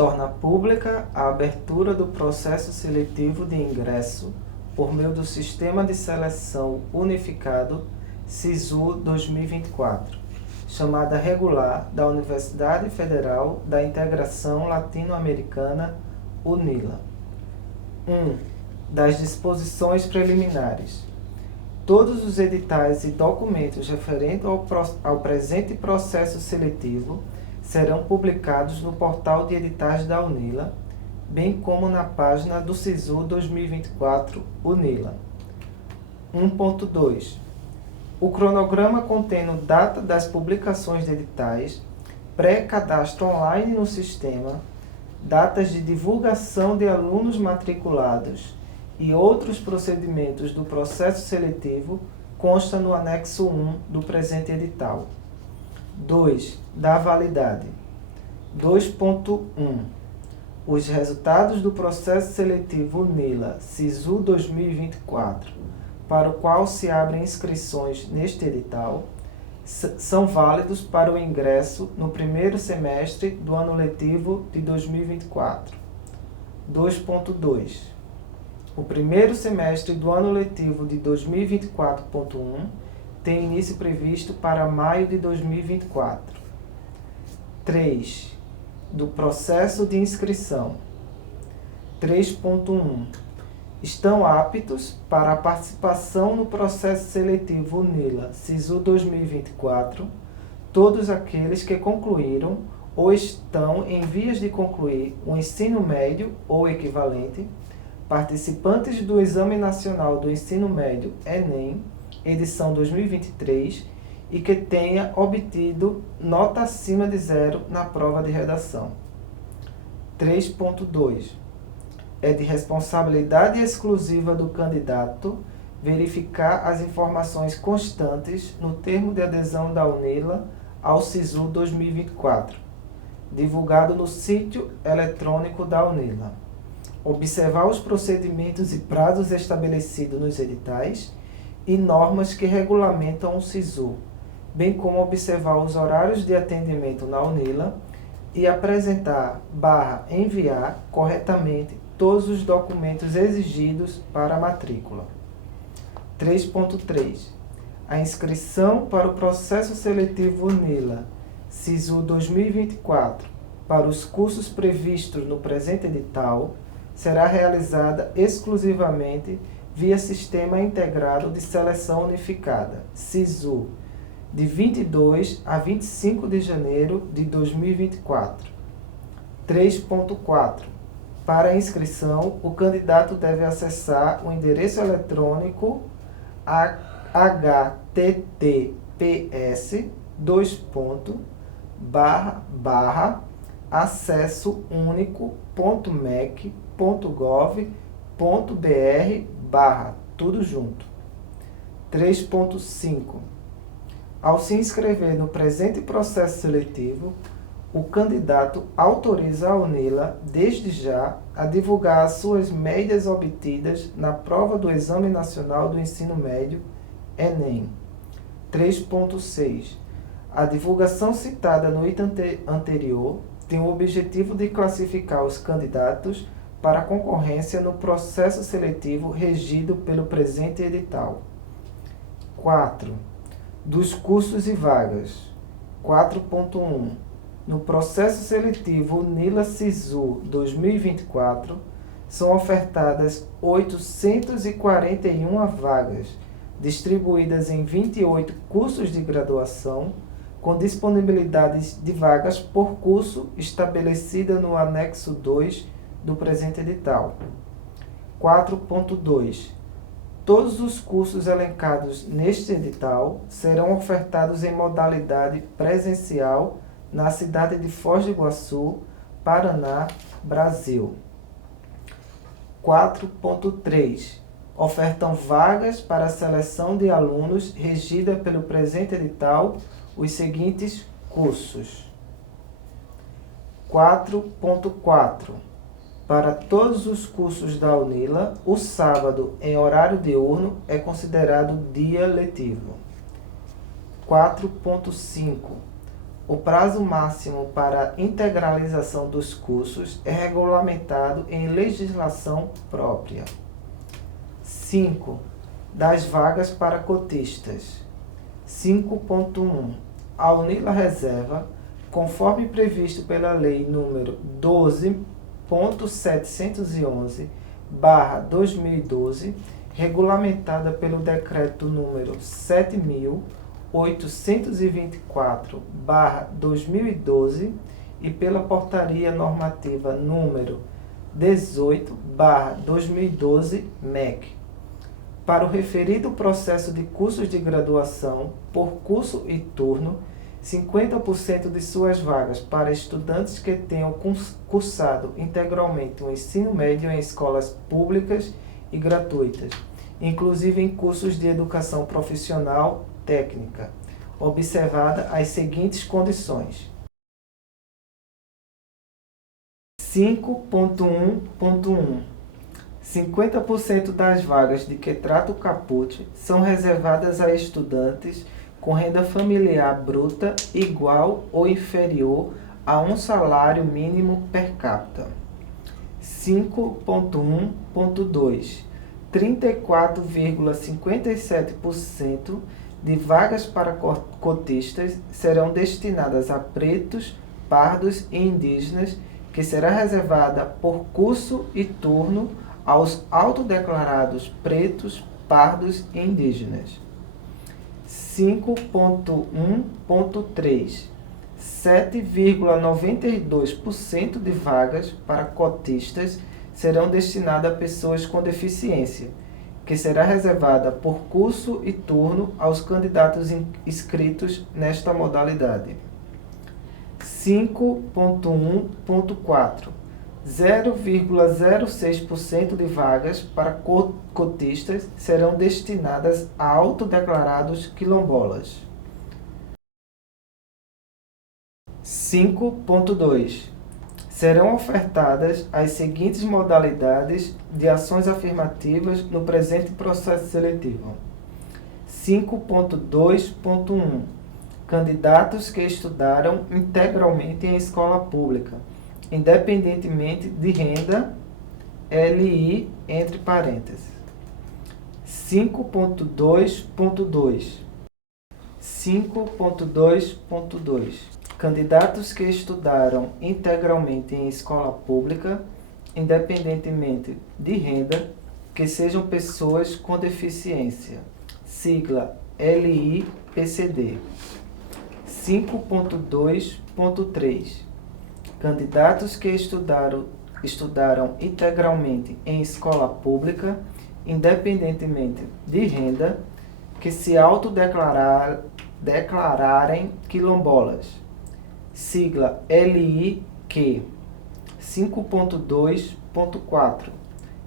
torna pública a abertura do processo seletivo de ingresso por meio do Sistema de Seleção Unificado SISU 2024, chamada regular da Universidade Federal da Integração Latino-Americana, UNILA. 1. Das disposições preliminares. Todos os editais e documentos referentes ao presente processo seletivo serão publicados no portal de editais da UNILA, bem como na página do SISU 2024 UNILA. 1.2. O cronograma contendo data das publicações de editais, pré-cadastro online no sistema, datas de divulgação de alunos matriculados e outros procedimentos do processo seletivo consta no anexo 1 do presente edital. 2. Da validade. 2.1. Os resultados do processo seletivo UNILA SISU 2024, para o qual se abrem inscrições neste edital, são válidos para o ingresso no primeiro semestre do ano letivo de 2024. 2.2. O primeiro semestre do ano letivo de 2024.1 tem início previsto para maio de 2024. 3. Do processo de inscrição. 3.1. Estão aptos para a participação no processo seletivo UNILA SISU 2024 todos aqueles que concluíram ou estão em vias de concluir o ensino médio ou equivalente, participantes do Exame Nacional do Ensino Médio ENEM, edição 2023, e que tenha obtido nota acima de 0 na prova de redação. 3.2. É de responsabilidade exclusiva do candidato verificar as informações constantes no termo de adesão da UNILA ao SISU 2024, divulgado no sítio eletrônico da UNILA. Observar os procedimentos e prazos estabelecidos nos editais e normas que regulamentam o SISU, bem como observar os horários de atendimento na UNILA e apresentar/enviar corretamente todos os documentos exigidos para a matrícula. 3.3. A inscrição para o processo seletivo UNILA SISU 2024 para os cursos previstos no presente edital será realizada exclusivamente via Sistema Integrado de Seleção Unificada, SISU, de 22 a 25 de janeiro de 2024. 3.4. Para a inscrição, o candidato deve acessar o endereço eletrônico https://acessounico.mec.gov.br/ tudo junto. 3.5. Ao se inscrever no presente processo seletivo, o candidato autoriza a UNILA, desde já, a divulgar as suas médias obtidas na prova do Exame Nacional do Ensino Médio, ENEM. 3.6. A divulgação citada no item anterior tem o objetivo de classificar os candidatos para concorrência no processo seletivo regido pelo presente edital. 4. Dos cursos e vagas. 4.1. No processo seletivo UNILA SISU 2024, são ofertadas 841 vagas, distribuídas em 28 cursos de graduação, com disponibilidade de vagas por curso estabelecida no anexo 2 do presente edital. 4.2. Todos os cursos elencados neste edital serão ofertados em modalidade presencial na cidade de Foz do Iguaçu, Paraná, Brasil. 4.3. Ofertam vagas para a seleção de alunos regida pelo presente edital os seguintes cursos. 4.4. Para todos os cursos da UNILA, o sábado, em horário diurno, é considerado dia letivo. 4.5. O prazo máximo para integralização dos cursos é regulamentado em legislação própria. 5. Das vagas para cotistas. 5.1. A UNILA reserva, conforme previsto pela Lei nº 12.711/2012, regulamentada pelo Decreto nº 7.824/2012 e pela Portaria Normativa nº 18/2012, MEC. Para o referido processo de cursos de graduação, por curso e turno, 50% de suas vagas para estudantes que tenham cursado integralmente o ensino médio em escolas públicas e gratuitas, inclusive em cursos de educação profissional técnica, observada as seguintes condições. 5.1.1. 50% das vagas de que trata o caput são reservadas a estudantes com renda familiar bruta igual ou inferior a um salário mínimo per capita. 5.1.2. 34,57% de vagas para cotistas serão destinadas a pretos, pardos e indígenas, que será reservada por curso e turno aos autodeclarados pretos, pardos e indígenas. 5.1.3. 7,92% de vagas para cotistas serão destinadas a pessoas com deficiência, que será reservada por curso e turno aos candidatos inscritos nesta modalidade. 5.1.4. 0,06% de vagas para cotistas serão destinadas a autodeclarados quilombolas. 5.2. Serão ofertadas as seguintes modalidades de ações afirmativas no presente processo seletivo. 5.2.1. Candidatos que estudaram integralmente em escola pública, independentemente de renda, LI entre parênteses. 5.2.2. 5.2.2. Candidatos que estudaram integralmente em escola pública, independentemente de renda, que sejam pessoas com deficiência. Sigla LI-PCD. 5.2.3. Candidatos que estudaram integralmente em escola pública, independentemente de renda, que se autodeclararem quilombolas. Sigla LIQ. 5.2.4.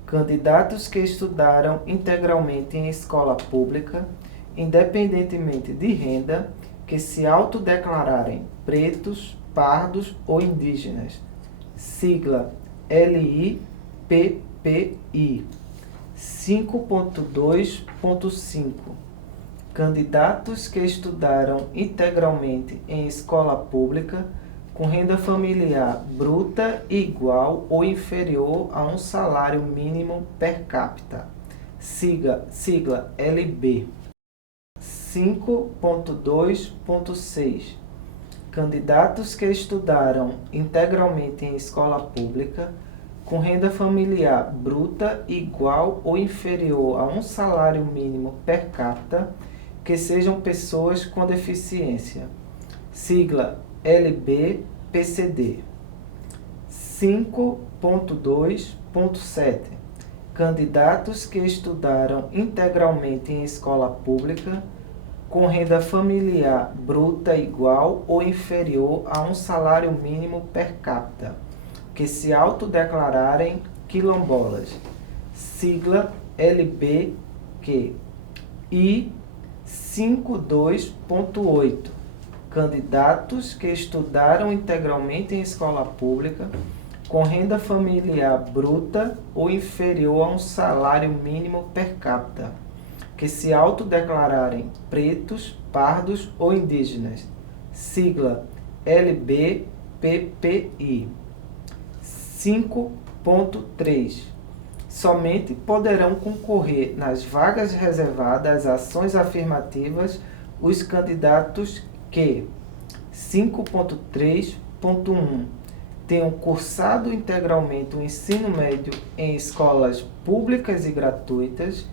Candidatos que estudaram integralmente em escola pública, independentemente de renda, que se autodeclararem pretos, pardos ou indígenas. Sigla LIPPI. 5.2.5. Candidatos que estudaram integralmente em escola pública com renda familiar bruta igual ou inferior a um salário mínimo per capita. Sigla LB. 5.2.6. Candidatos que estudaram integralmente em escola pública com renda familiar bruta igual ou inferior a um salário mínimo per capita, que sejam pessoas com deficiência. Sigla LB-PCD. 5.2.7. Candidatos que estudaram integralmente em escola pública com renda familiar bruta igual ou inferior a um salário mínimo per capita, que se autodeclararem quilombolas. Sigla LBQ. E 5.2.8. Candidatos que estudaram integralmente em escola pública com renda familiar bruta ou inferior a um salário mínimo per capita, que se autodeclararem pretos, pardos ou indígenas. Sigla LBPPI. 5.3. Somente poderão concorrer nas vagas reservadas às ações afirmativas os candidatos que 5.3.1 tenham cursado integralmente o ensino médio em escolas públicas e gratuitas,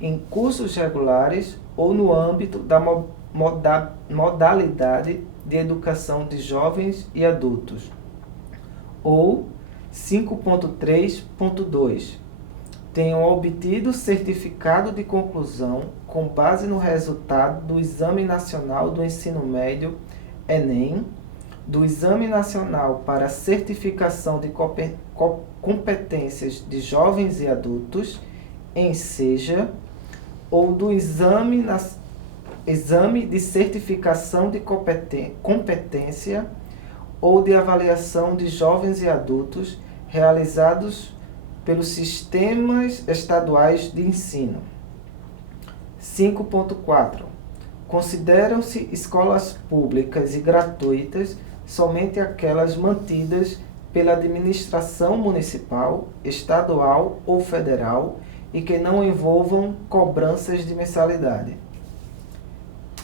em cursos regulares ou no âmbito da modalidade de educação de jovens e adultos. Ou 5.3.2 tenham obtido certificado de conclusão com base no resultado do Exame Nacional do Ensino Médio, ENEM, do Exame Nacional para Certificação de Competências de Jovens e Adultos, ENSEJA, ou do Exame de Certificação de Competência ou de Avaliação de Jovens e Adultos, realizados pelos sistemas estaduais de ensino. 5.4. Consideram-se escolas públicas e gratuitas somente aquelas mantidas pela administração municipal, estadual ou federal e que não envolvam cobranças de mensalidade.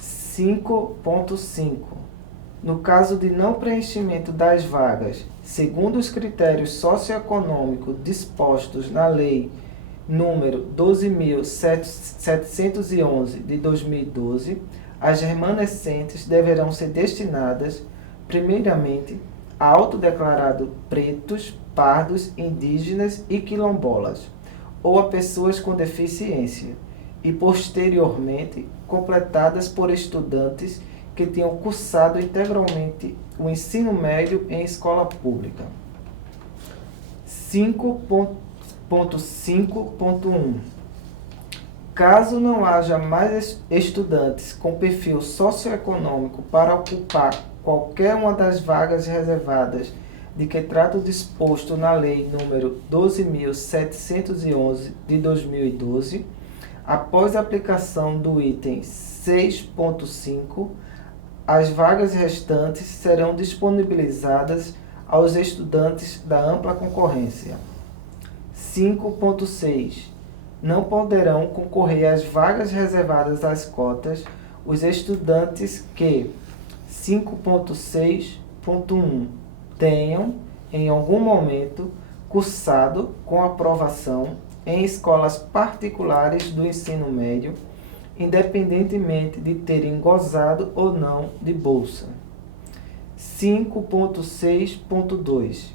5.5. No caso de não preenchimento das vagas, segundo os critérios socioeconômicos dispostos na Lei nº 12.711 de 2012, as remanescentes deverão ser destinadas, primeiramente, a autodeclarados pretos, pardos, indígenas e quilombolas, ou a pessoas com deficiência, e posteriormente completadas por estudantes que tenham cursado integralmente o ensino médio em escola pública. 5.5.1. Caso não haja mais estudantes com perfil socioeconômico para ocupar qualquer uma das vagas reservadas de que trata o disposto na Lei nº 12.711 de 2012, após a aplicação do item 6.5, as vagas restantes serão disponibilizadas aos estudantes da ampla concorrência. 5.6. Não poderão concorrer às vagas reservadas às cotas os estudantes que 5.6.1 tenham, em algum momento, cursado com aprovação em escolas particulares do ensino médio, independentemente de terem gozado ou não de bolsa. 5.6.2.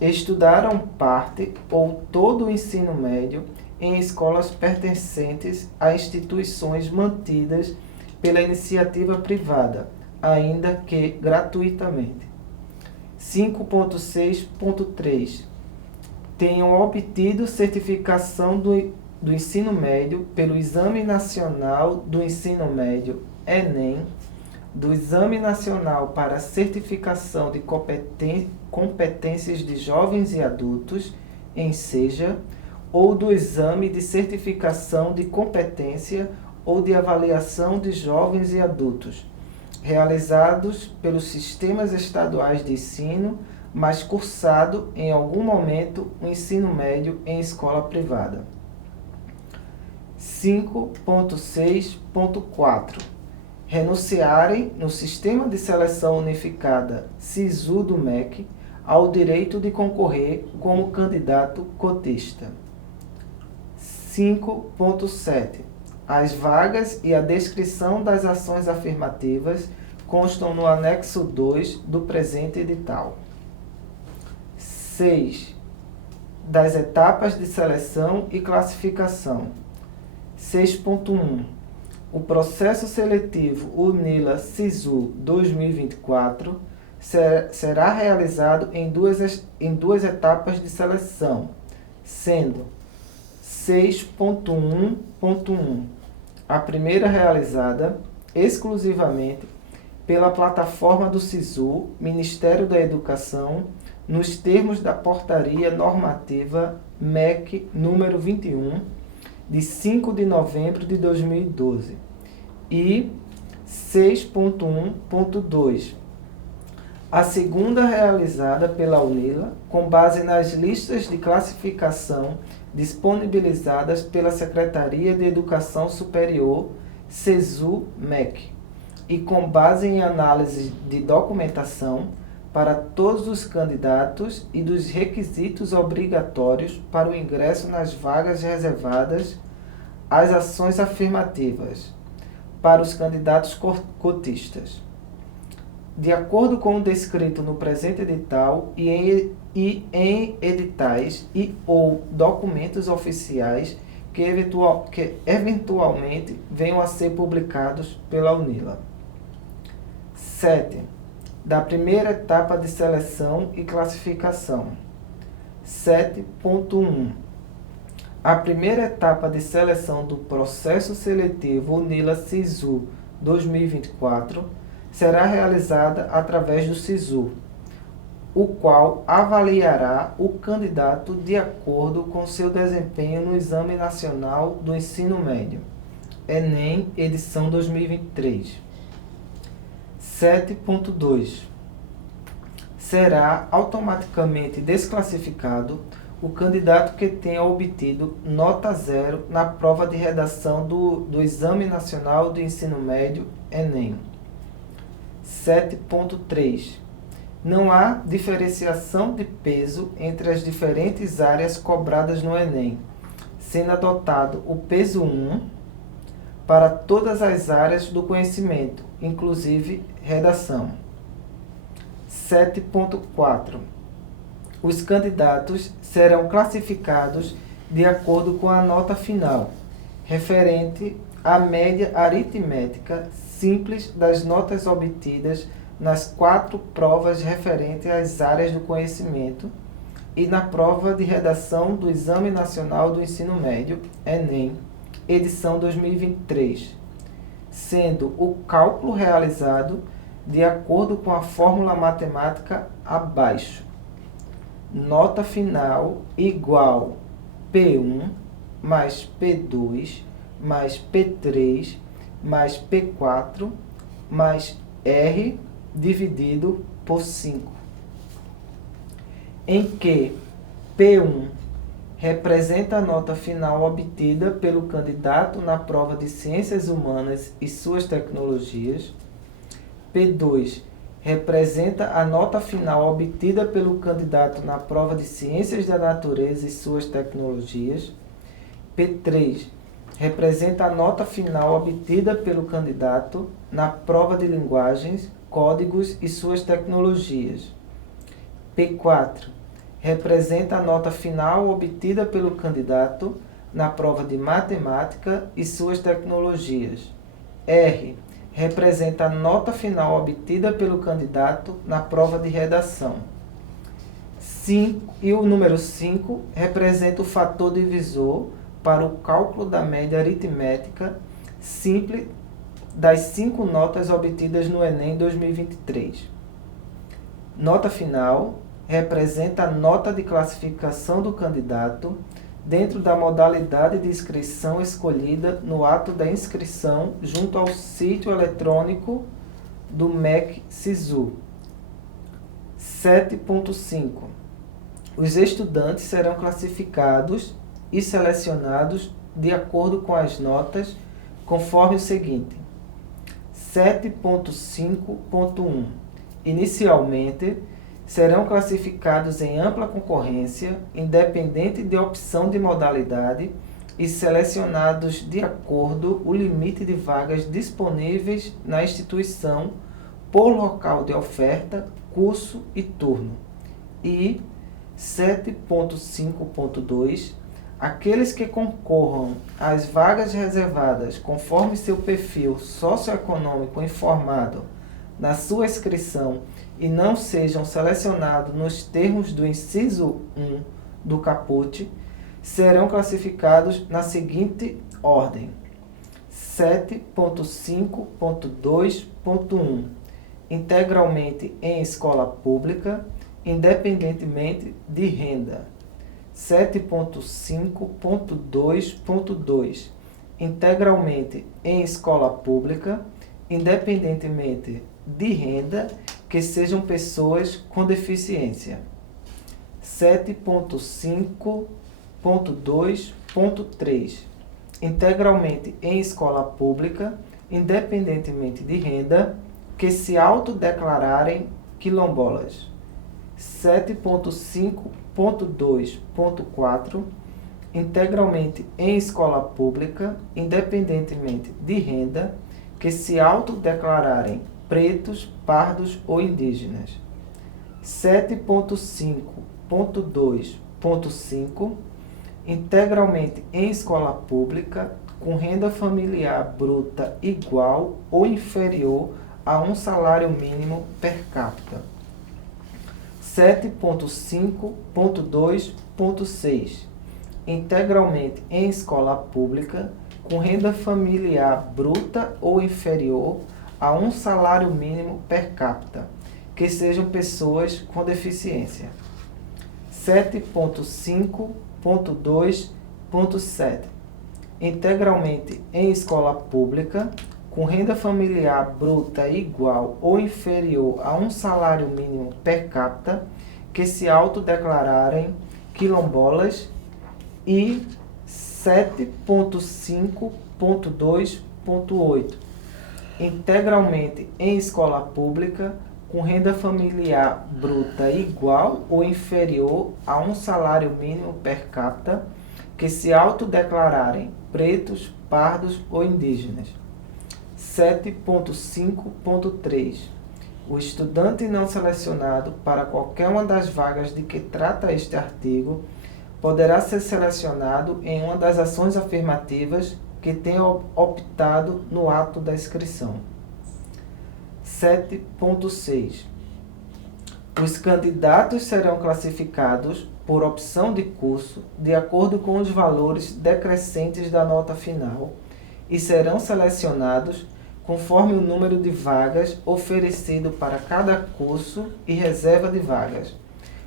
Estudaram parte ou todo o ensino médio em escolas pertencentes a instituições mantidas pela iniciativa privada, ainda que gratuitamente. 5.6.3. Tenham obtido certificação do ensino médio pelo Exame Nacional do Ensino Médio, ENEM, do Exame Nacional para Certificação de Competências de Jovens e Adultos, ENSEJA, ou do Exame de Certificação de Competência ou de Avaliação de Jovens e Adultos, realizados pelos sistemas estaduais de ensino, mas cursado em algum momento o ensino médio em escola privada. 5.6.4. Renunciarem no Sistema de Seleção Unificada SISU do MEC ao direito de concorrer como candidato cotista. 5.7. As vagas e a descrição das ações afirmativas constam no anexo 2 do presente edital. 6. Das etapas de seleção e classificação. 6.1. O processo seletivo UNILA SISU 2024 será realizado em duas etapas de seleção, sendo 6.1.1. A primeira realizada exclusivamente pela plataforma do SISU, Ministério da Educação, nos termos da Portaria Normativa MEC número 21, de 5 de novembro de 2012. E 6.1.2. A segunda realizada pela UNILA, com base nas listas de classificação disponibilizadas pela Secretaria de Educação Superior, SESU-MEC, e com base em análise de documentação para todos os candidatos e dos requisitos obrigatórios para o ingresso nas vagas reservadas às ações afirmativas para os candidatos cotistas. De acordo com o descrito no presente edital e em editais e ou documentos oficiais que eventualmente venham a ser publicados pela UNILA. 7. Da primeira etapa de seleção e classificação. 7.1. A primeira etapa de seleção do processo seletivo UNILA-SISU 2024 será realizada através do SISU, o qual avaliará o candidato de acordo com seu desempenho no Exame Nacional do Ensino Médio, Enem, edição 2023. 7.2. Será automaticamente desclassificado o candidato que tenha obtido nota 0 na prova de redação do Exame Nacional do Ensino Médio, Enem. 7.3. Não há diferenciação de peso entre as diferentes áreas cobradas no Enem, sendo adotado o peso 1 para todas as áreas do conhecimento, inclusive redação. 7.4. Os candidatos serão classificados de acordo com a nota final, referente à média aritmética simples das notas obtidas nas 4 provas referentes às áreas do conhecimento e na prova de redação do Exame Nacional do Ensino Médio, Enem, edição 2023, sendo o cálculo realizado de acordo com a fórmula matemática abaixo. Nota final igual P1 mais P2 mais P3 mais P4 mais R dividido por 5, em que P1 representa a nota final obtida pelo candidato na prova de Ciências Humanas e suas tecnologias, P2 representa a nota final obtida pelo candidato na prova de Ciências da Natureza e suas tecnologias, P3 representa a nota final obtida pelo candidato na prova de Linguagens, Códigos e suas tecnologias. P4 representa a nota final obtida pelo candidato na prova de Matemática e suas tecnologias. R representa a nota final obtida pelo candidato na prova de Redação. 5, e o número 5 representa o fator divisor para o cálculo da média aritmética simples das 5 notas obtidas no Enem 2023. Nota final representa a nota de classificação do candidato dentro da modalidade de inscrição escolhida no ato da inscrição junto ao sítio eletrônico do MEC-SISU. 7.5. Os estudantes serão classificados e selecionados de acordo com as notas, conforme o seguinte. 7.5.1. Inicialmente, serão classificados em ampla concorrência, independente de opção de modalidade, e selecionados de acordo o limite de vagas disponíveis na instituição por local de oferta, curso e turno. E 7.5.2. Aqueles que concorram às vagas reservadas conforme seu perfil socioeconômico informado na sua inscrição e não sejam selecionados nos termos do inciso 1 do caput, serão classificados na seguinte ordem. 7.5.2.1. Integralmente em escola pública, independentemente de renda. 7.5.2.2. Integralmente em escola pública, independentemente de renda que sejam pessoas com deficiência. 7.5.2.3 Integralmente em escola pública, independentemente de renda, que se autodeclararem quilombolas. 7.5.2.4 Integralmente em escola pública, independentemente de renda, que se autodeclararem pretos, pardos ou indígenas. 7.5.2.5 Integralmente em escola pública, com renda familiar bruta igual ou inferior a um salário mínimo per capita. 7.5.2.6 Integralmente em escola pública, com renda familiar bruta ou inferior a um salário mínimo per capita, que sejam pessoas com deficiência. 7.5.2.7 Integralmente em escola pública, com renda familiar bruta igual ou inferior a um salário mínimo per capita, que se autodeclararem quilombolas. E 7.5.2.8 Integralmente em escola pública, com renda familiar bruta igual ou inferior a um salário mínimo per capita, que se autodeclararem pretos, pardos ou indígenas. 7.5.3 O estudante não selecionado para qualquer uma das vagas de que trata este artigo poderá ser selecionado em uma das ações afirmativas que tenha optado no ato da inscrição. 7.6 Os candidatos serão classificados por opção de curso de acordo com os valores decrescentes da nota final e serão selecionados conforme o número de vagas oferecido para cada curso e reserva de vagas,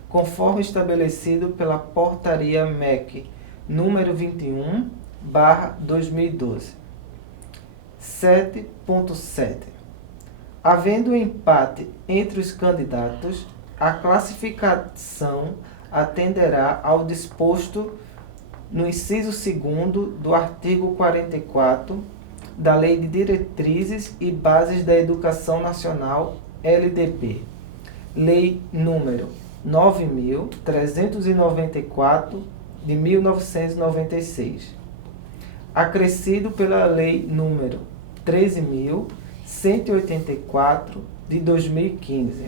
conforme estabelecido pela Portaria MEC número 21/2012. 7.7 Havendo empate entre os candidatos, a classificação atenderá ao disposto no inciso 2º do artigo 44 da Lei de Diretrizes e Bases da Educação Nacional, LDB, Lei número 9.394 de 1996, acrescido pela Lei número 13.184 de 2015,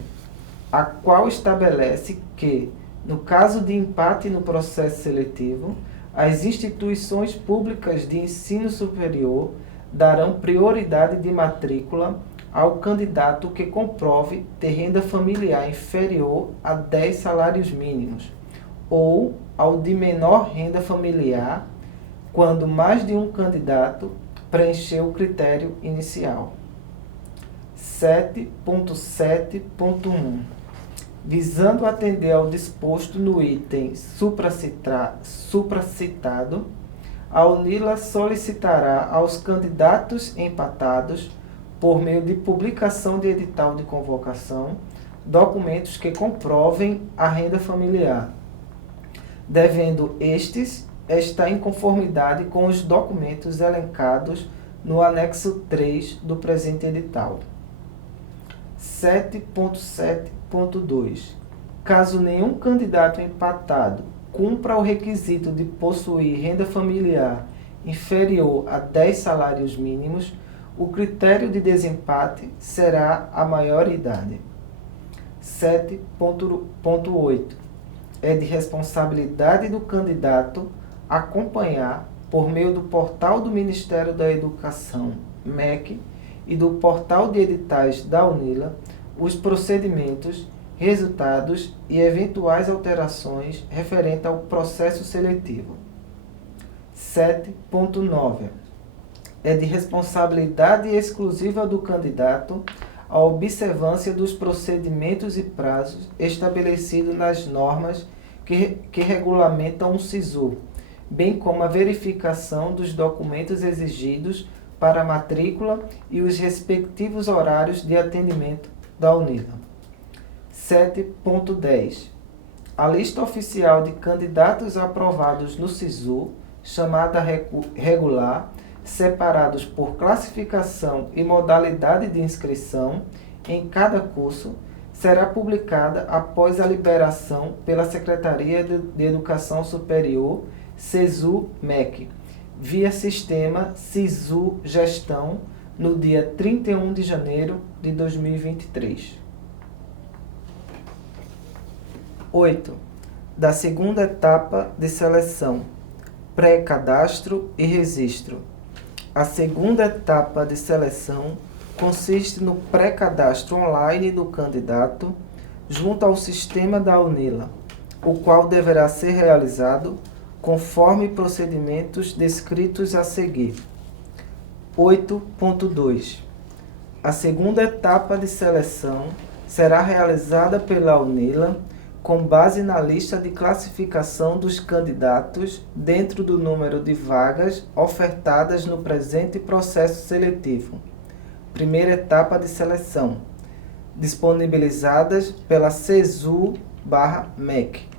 a qual estabelece que, no caso de empate no processo seletivo, as instituições públicas de ensino superior darão prioridade de matrícula ao candidato que comprove ter renda familiar inferior a 10 salários mínimos, ou ao de menor renda familiar, quando mais de um candidato preencheu o critério inicial. 7.7.1 Visando atender ao disposto no item supracitado, a UNILA solicitará aos candidatos empatados, por meio de publicação de edital de convocação, documentos que comprovem a renda familiar, devendo estes estar em conformidade com os documentos elencados no anexo 3 do presente edital. 7.7.2 Caso nenhum candidato empatado cumpra o requisito de possuir renda familiar inferior a 10 salários mínimos, o critério de desempate será a maioridade. 7.8 É de responsabilidade do candidato acompanhar, por meio do portal do Ministério da Educação, MEC, e do portal de editais da UNILA, os procedimentos, resultados e eventuais alterações referentes ao processo seletivo. 7.9 É de responsabilidade exclusiva do candidato a observância dos procedimentos e prazos estabelecidos nas normas que regulamentam o SISU, bem como a verificação dos documentos exigidos para a matrícula e os respectivos horários de atendimento da UNILA. 7.10. A lista oficial de candidatos aprovados no SISU, chamada regular, separados por classificação e modalidade de inscrição em cada curso, será publicada após a liberação pela Secretaria de Educação Superior, SESU-MEC, via sistema SISU Gestão, no dia 31 de janeiro de 2023. 8. Da segunda etapa de seleção, pré-cadastro e registro. A segunda etapa de seleção consiste no pré-cadastro online do candidato junto ao sistema da UNILA, o qual deverá ser realizado conforme procedimentos descritos a seguir. 8.2. A segunda etapa de seleção será realizada pela UNILA com base na lista de classificação dos candidatos dentro do número de vagas ofertadas no presente processo seletivo. Primeira etapa de seleção, disponibilizadas pela SESU/MEC.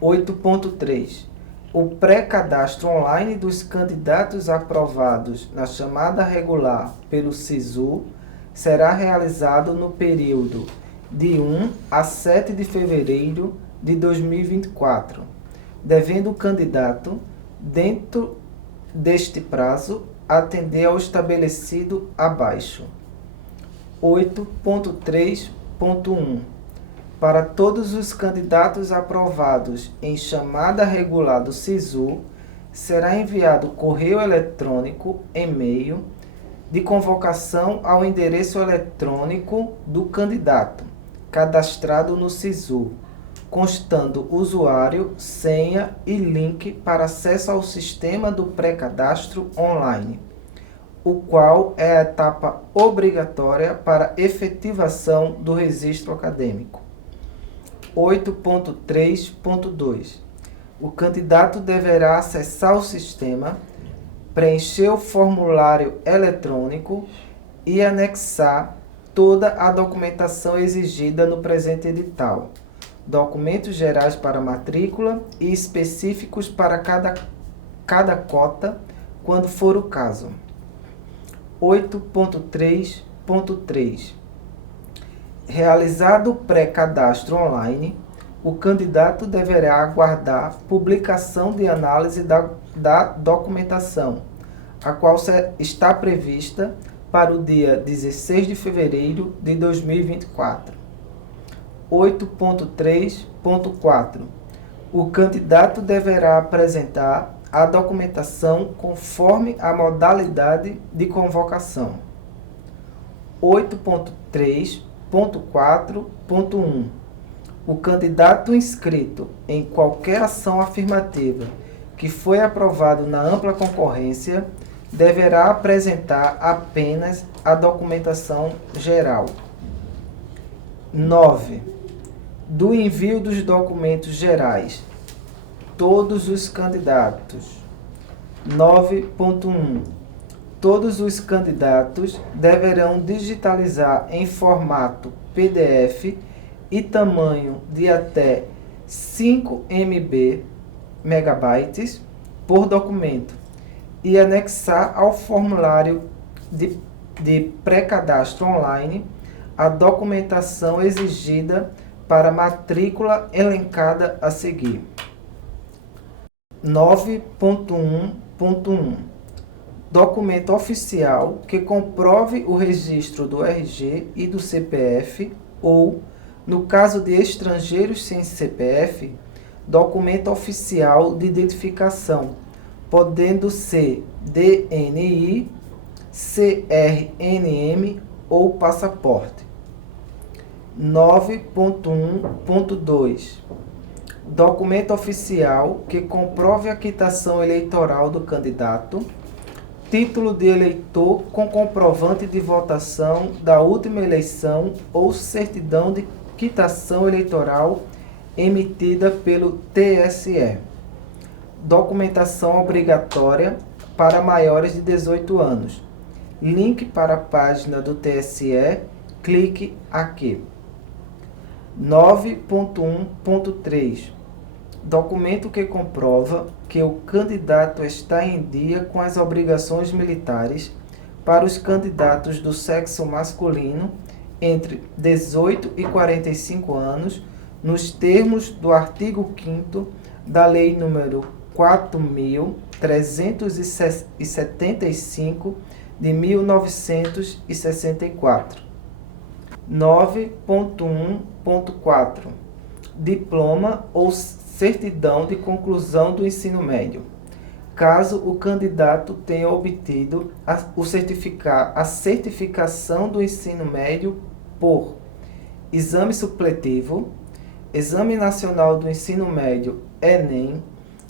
8.3. O pré-cadastro online dos candidatos aprovados na chamada regular pelo SISU será realizado no período de 1 a 7 de fevereiro de 2024, devendo o candidato, dentro deste prazo, atender ao estabelecido abaixo. 8.3.1. Para todos os candidatos aprovados em chamada regular do SISU, será enviado correio eletrônico, e-mail, de convocação ao endereço eletrônico do candidato, cadastrado no SISU, constando usuário, senha e link para acesso ao sistema do pré-cadastro online, o qual é a etapa obrigatória para efetivação do registro acadêmico. 8.3.2. O candidato deverá acessar o sistema, preencher o formulário eletrônico e anexar toda a documentação exigida no presente edital, documentos gerais para matrícula e específicos para cada cota, quando for o caso. 8.3.3. Realizado o pré-cadastro online, o candidato deverá aguardar publicação de análise da documentação, a qual está prevista para o dia 16 de fevereiro de 2024. 8.3.4. O candidato deverá apresentar a documentação conforme a modalidade de convocação. 8.3.4.1. O candidato inscrito em qualquer ação afirmativa que foi aprovado na ampla concorrência deverá apresentar apenas a documentação geral. 9. Do envio dos documentos gerais, todos os candidatos. 9.1. Todos os candidatos deverão digitalizar em formato PDF e tamanho de até 5 MB por documento e anexar ao formulário de pré-cadastro online a documentação exigida para a matrícula elencada a seguir. 9.1.1. Documento oficial que comprove o registro do RG e do CPF ou, no caso de estrangeiros sem CPF, documento oficial de identificação, podendo ser DNI, CRNM ou passaporte. 9.1.2. Documento oficial que comprove a quitação eleitoral do candidato, título de eleitor com comprovante de votação da última eleição ou certidão de quitação eleitoral emitida pelo TSE. Documentação obrigatória para maiores de 18 anos. Link para a página do TSE, clique aqui. 9.1.3 Documento que comprova que o candidato está em dia com as obrigações militares para os candidatos do sexo masculino entre 18 e 45 anos, nos termos do artigo 5º da Lei nº 4.375, de 1964. 9.1.4 Diploma ou certidão de conclusão do ensino médio. Caso o candidato tenha obtido a certificação do ensino médio por exame supletivo, Exame Nacional do Ensino Médio, Enem,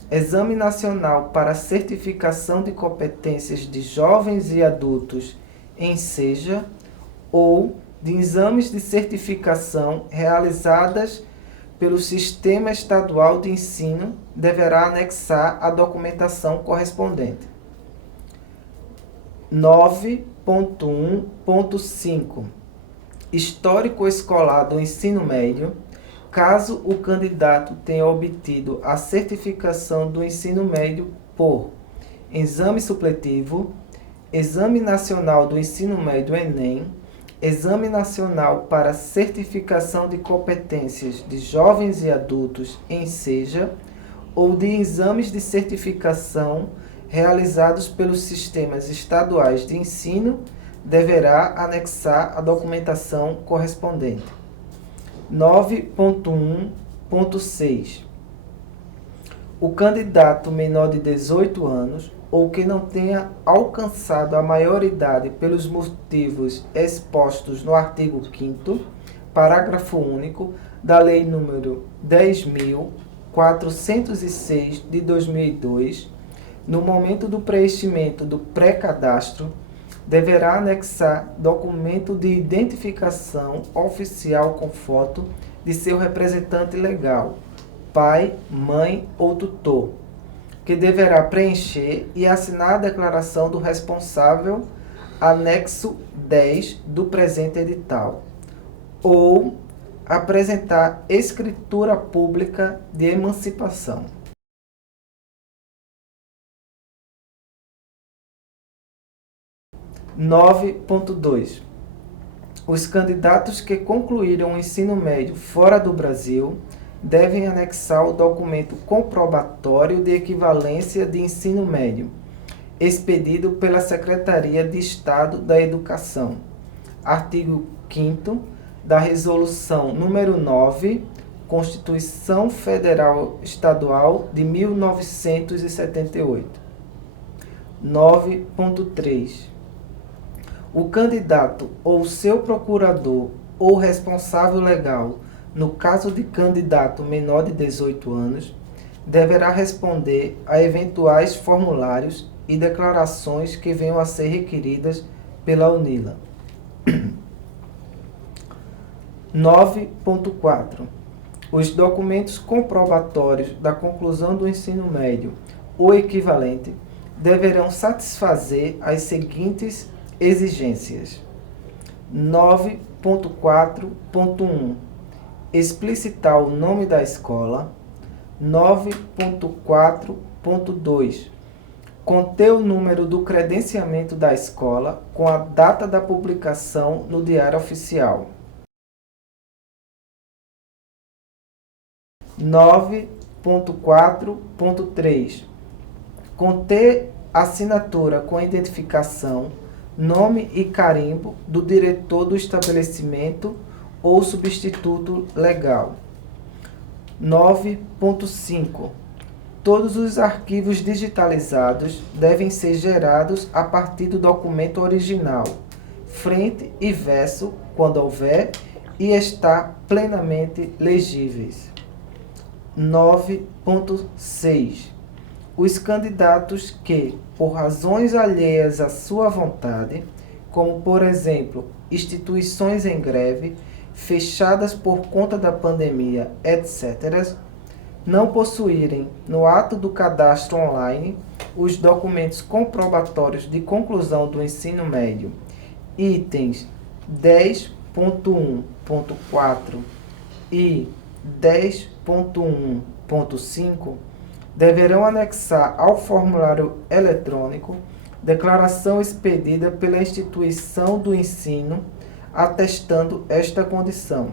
Exame Nacional para Certificação de Competências de Jovens e Adultos, ENSEJA, ou de exames de certificação realizadas pelo Sistema Estadual de Ensino, deverá anexar a documentação correspondente. 9.1.5 Histórico escolar do ensino médio. Caso o candidato tenha obtido a certificação do ensino médio por exame supletivo, Exame Nacional do Ensino Médio, Enem, Exame Nacional para Certificação de Competências de Jovens e Adultos, ENSEJA, ou de exames de certificação realizados pelos sistemas estaduais de ensino, deverá anexar a documentação correspondente. 9.1.6 O candidato menor de 18 anos ou que não tenha alcançado a maioridade pelos motivos expostos no artigo 5º, parágrafo único, da Lei nº 10.406, de 2002, no momento do preenchimento do pré-cadastro, deverá anexar documento de identificação oficial com foto de seu representante legal, pai, mãe ou tutor, que deverá preencher e assinar a declaração do responsável, anexo 10 do presente edital, ou apresentar escritura pública de emancipação. 9.2 Os candidatos que concluíram o ensino médio fora do Brasil devem anexar o documento comprobatório de equivalência de ensino médio, expedido pela Secretaria de Estado da Educação. Artigo 5º da Resolução nº 9, Constituição Federal Estadual de 1978. 9.3 O candidato ou seu procurador ou responsável legal, no caso de candidato menor de 18 anos, deverá responder a eventuais formulários e declarações que venham a ser requeridas pela UNILA. 9.4 Os documentos comprobatórios da conclusão do ensino médio ou equivalente deverão satisfazer as seguintes exigências. 9.4.1 Explicitar o nome da escola. 9.4.2 Conter o número do credenciamento da escola com a data da publicação no Diário Oficial. 9.4.3 Conter assinatura com identificação, nome e carimbo do diretor do estabelecimento ou substituto legal. 9.5 Todos os arquivos digitalizados devem ser gerados a partir do documento original, frente e verso, quando houver, e estar plenamente legíveis. 9.6 Os candidatos que, por razões alheias à sua vontade, como por exemplo, instituições em greve, fechadas por conta da pandemia, etc., não possuírem, no ato do cadastro online, os documentos comprobatórios de conclusão do ensino médio, itens 10.1.4 e 10.1.5 deverão anexar ao formulário eletrônico declaração expedida pela instituição do ensino atestando esta condição,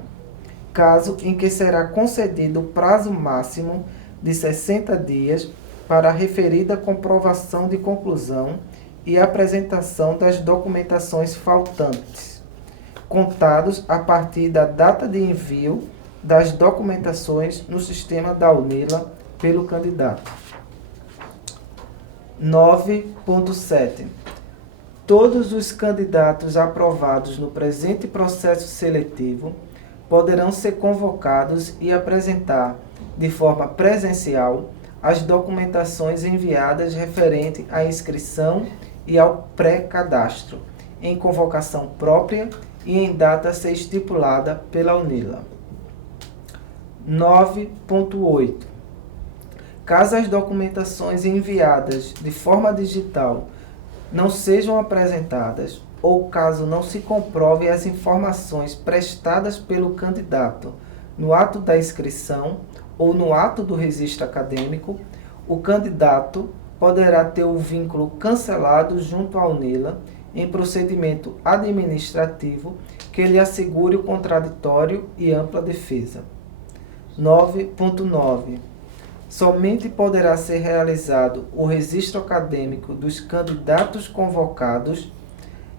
caso em que será concedido prazo máximo de 60 dias para a referida comprovação de conclusão e apresentação das documentações faltantes, contados a partir da data de envio das documentações no sistema da UNILA pelo candidato. 9.7. Todos os candidatos aprovados no presente processo seletivo poderão ser convocados e apresentar, de forma presencial, as documentações enviadas referente à inscrição e ao pré-cadastro, em convocação própria e em data a ser estipulada pela UNILA. 9.8. Caso as documentações enviadas de forma digital não sejam apresentadas, ou caso não se comprove as informações prestadas pelo candidato no ato da inscrição ou no ato do registro acadêmico, o candidato poderá ter o vínculo cancelado junto à UNILA em procedimento administrativo que lhe assegure o contraditório e ampla defesa. 9.9. Somente poderá ser realizado o registro acadêmico dos candidatos convocados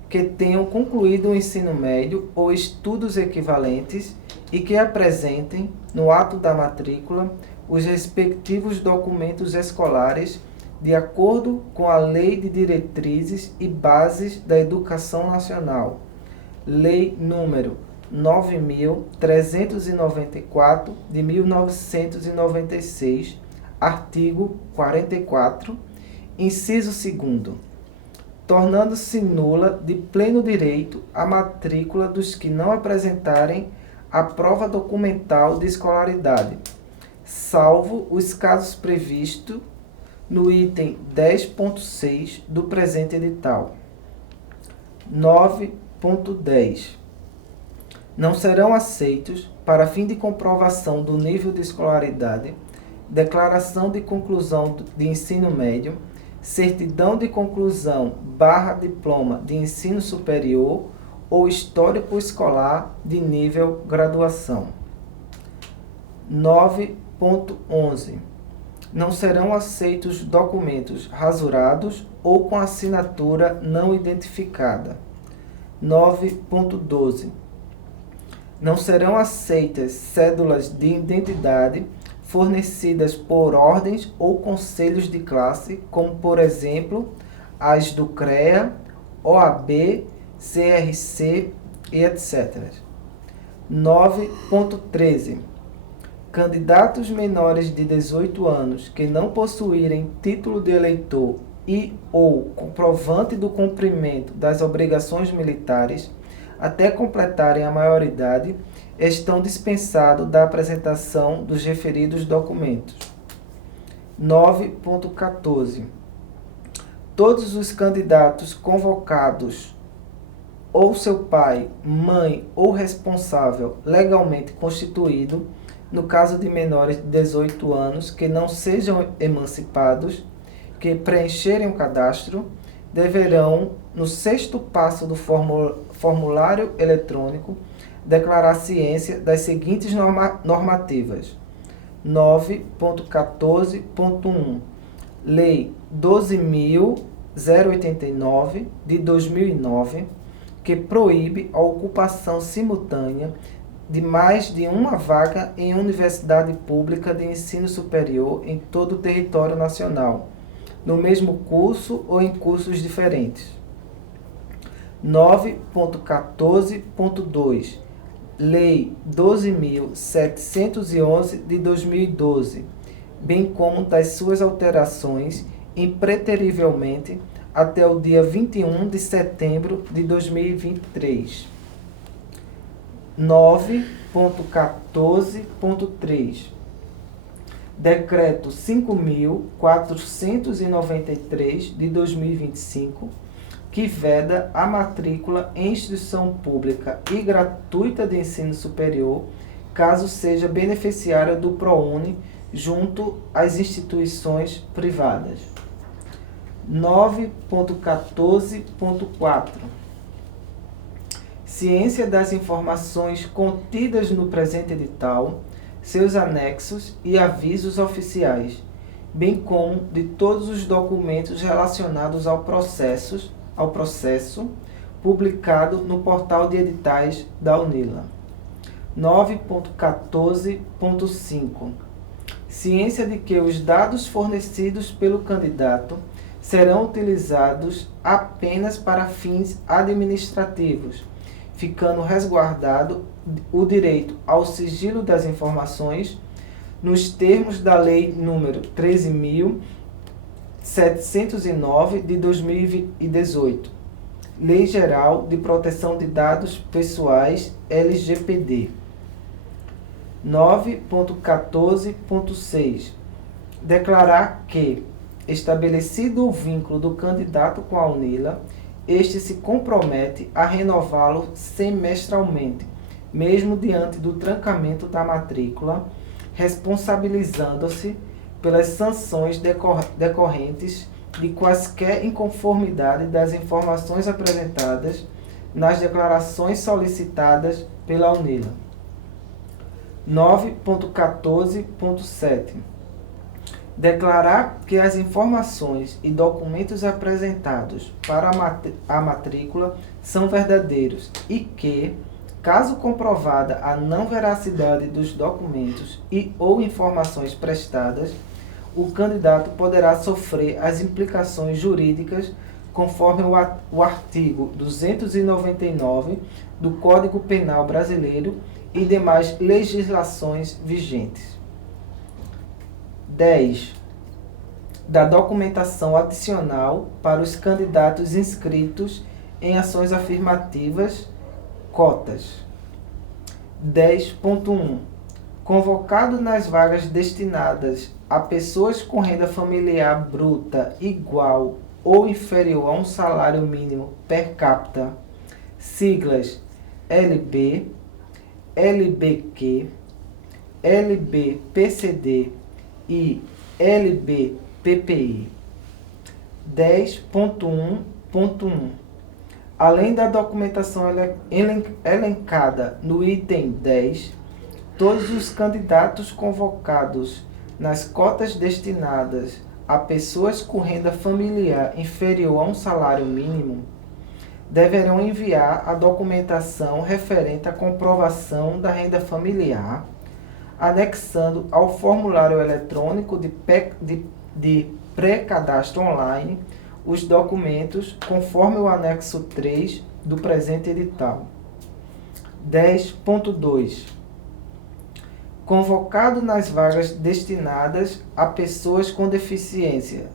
que tenham concluído o ensino médio ou estudos equivalentes e que apresentem, no ato da matrícula, os respectivos documentos escolares de acordo com a Lei de Diretrizes e Bases da Educação Nacional, Lei número 9.394, de 1996, artigo 44, inciso 2º, tornando-se nula de pleno direito a matrícula dos que não apresentarem a prova documental de escolaridade, salvo os casos previstos no item 10.6 do presente edital. 9.10. Não serão aceitos, para fim de comprovação do nível de escolaridade, declaração de conclusão de ensino médio, certidão de conclusão / diploma de ensino superior ou histórico escolar de nível graduação. 9.11. Não serão aceitos documentos rasurados ou com assinatura não identificada. 9.12. Não serão aceitas cédulas de identidade fornecidas por ordens ou conselhos de classe, como, por exemplo, as do CREA, OAB, CRC e etc. 9.13. Candidatos menores de 18 anos que não possuírem título de eleitor e ou comprovante do cumprimento das obrigações militares até completarem a maioridade, estão dispensados da apresentação dos referidos documentos. 9.14. Todos os candidatos convocados, ou seu pai, mãe ou responsável legalmente constituído, no caso de menores de 18 anos que não sejam emancipados, que preencherem o cadastro, deverão, no 6º passo do formulário eletrônico, declarar ciência das seguintes normativas. 9.14.1. Lei 12.089, de 2009, que proíbe a ocupação simultânea de mais de uma vaga em universidade pública de ensino superior em todo o território nacional, no mesmo curso ou em cursos diferentes. 9.14.2. Lei 12.711, de 2012, bem como das suas alterações, impreterivelmente, até o dia 21 de setembro de 2023. 9.14.3. Decreto 5.493, de 2025, que veda a matrícula em instituição pública e gratuita de ensino superior caso seja beneficiária do ProUni junto às instituições privadas. 9.14.4 Ciência das informações contidas no presente edital, seus anexos e avisos oficiais, bem como de todos os documentos relacionados ao processo publicado no portal de editais da UNILA. 9.14.5 Ciência de que os dados fornecidos pelo candidato serão utilizados apenas para fins administrativos, ficando resguardado o direito ao sigilo das informações nos termos da Lei nº 13.709 de 2018, Lei Geral de Proteção de Dados Pessoais, LGPD. 9.14.6 Declarar que, estabelecido o vínculo do candidato com a UNILA, este se compromete a renová-lo semestralmente, mesmo diante do trancamento da matrícula, responsabilizando-se pelas sanções decorrentes de quaisquer inconformidade das informações apresentadas nas declarações solicitadas pela UNILA. 9.14.7 Declarar que as informações e documentos apresentados para a matrícula são verdadeiros e que, caso comprovada a não veracidade dos documentos e ou informações prestadas, o candidato poderá sofrer as implicações jurídicas conforme o artigo 299 do Código Penal Brasileiro e demais legislações vigentes. 10. Da documentação adicional para os candidatos inscritos em ações afirmativas, cotas. 10.1. Convocado nas vagas destinadas a pessoas com renda familiar bruta igual ou inferior a um salário mínimo per capita, siglas LB, LBQ, LBPCD e LBPPI. 10.1.1 Além da documentação elencada no item 10, todos os candidatos convocados nas cotas destinadas a pessoas com renda familiar inferior a um salário mínimo deverão enviar a documentação referente à comprovação da renda familiar, anexando ao formulário eletrônico de pré-cadastro online os documentos conforme o anexo 3 do presente edital. 10.2 Convocado nas vagas destinadas a pessoas com deficiência,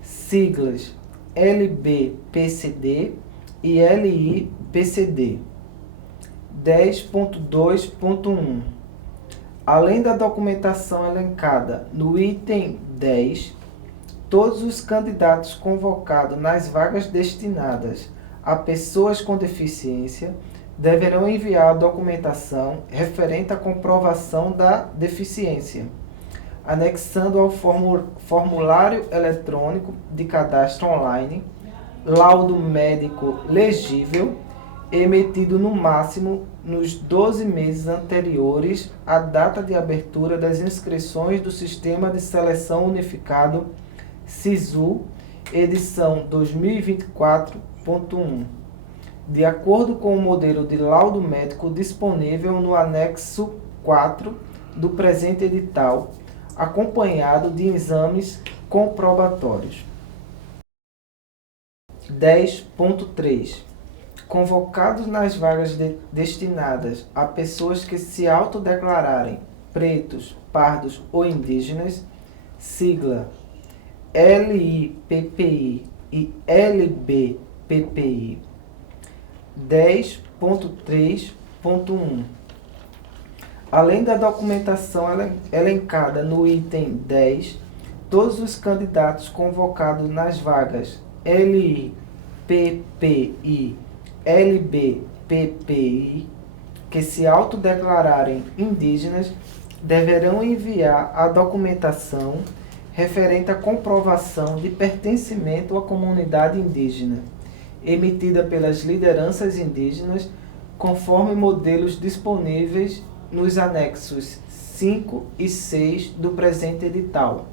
siglas LBPCD e LIPCD. 10.2.1 Além da documentação elencada no item 10, todos os candidatos convocados nas vagas destinadas a pessoas com deficiência deverão enviar a documentação referente à comprovação da deficiência, anexando ao formulário eletrônico de cadastro online laudo médico legível, emitido no máximo nos 12 meses anteriores à data de abertura das inscrições do Sistema de Seleção Unificado SISU, edição 2024.1, de acordo com o modelo de laudo médico disponível no anexo 4 do presente edital, acompanhado de exames comprobatórios. 10.3 Convocados nas vagas destinadas a pessoas que se autodeclararem pretos, pardos ou indígenas, sigla LIPPI e LBPPI. 10.3.1 Além da documentação elencada no item 10, todos os candidatos convocados nas vagas LIPPI, LBPPI que se autodeclararem indígenas deverão enviar a documentação referente à comprovação de pertencimento à comunidade indígena, emitida pelas lideranças indígenas, conforme modelos disponíveis nos anexos 5 e 6 do presente edital,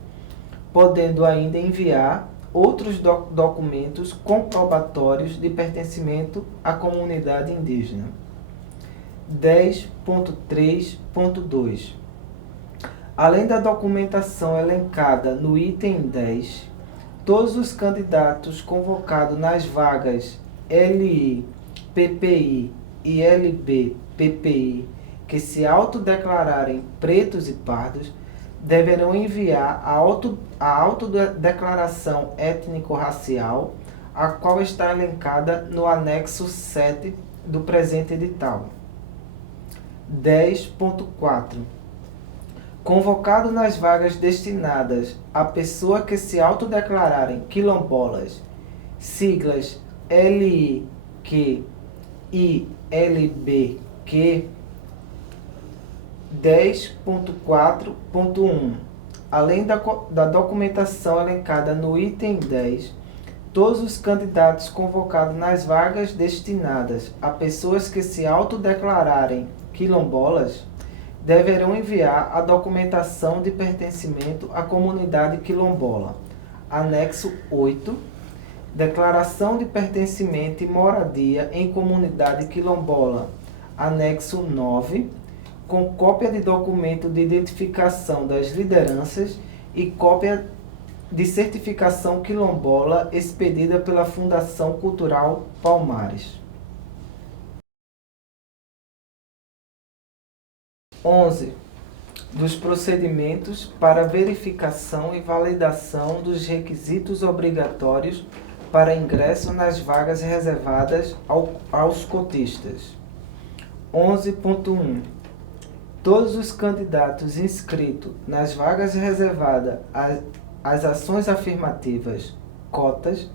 podendo ainda enviar outros documentos comprobatórios de pertencimento à comunidade indígena. 10.3.2 Além da documentação elencada no item 10, todos os candidatos convocados nas vagas LI, PPI e LB, PPI, que se autodeclararem pretos e pardos, deverão enviar a autodeclaração étnico-racial, a qual está elencada no anexo 7 do presente edital. 10.4 Convocado nas vagas destinadas à pessoa que se autodeclararem quilombolas, siglas LIQ e LBQ, 10.4.1 Além da documentação elencada no item 10, todos os candidatos convocados nas vagas destinadas a pessoas que se autodeclararem quilombolas deverão enviar a documentação de pertencimento à comunidade quilombola. Anexo 8. Declaração de pertencimento e moradia em comunidade quilombola. Anexo 9. Com cópia de documento de identificação das lideranças e cópia de certificação quilombola expedida pela Fundação Cultural Palmares. 11. Dos procedimentos para verificação e validação dos requisitos obrigatórios para ingresso nas vagas reservadas aos cotistas. 11.1 Todos os candidatos inscritos nas vagas reservadas às ações afirmativas, cotas,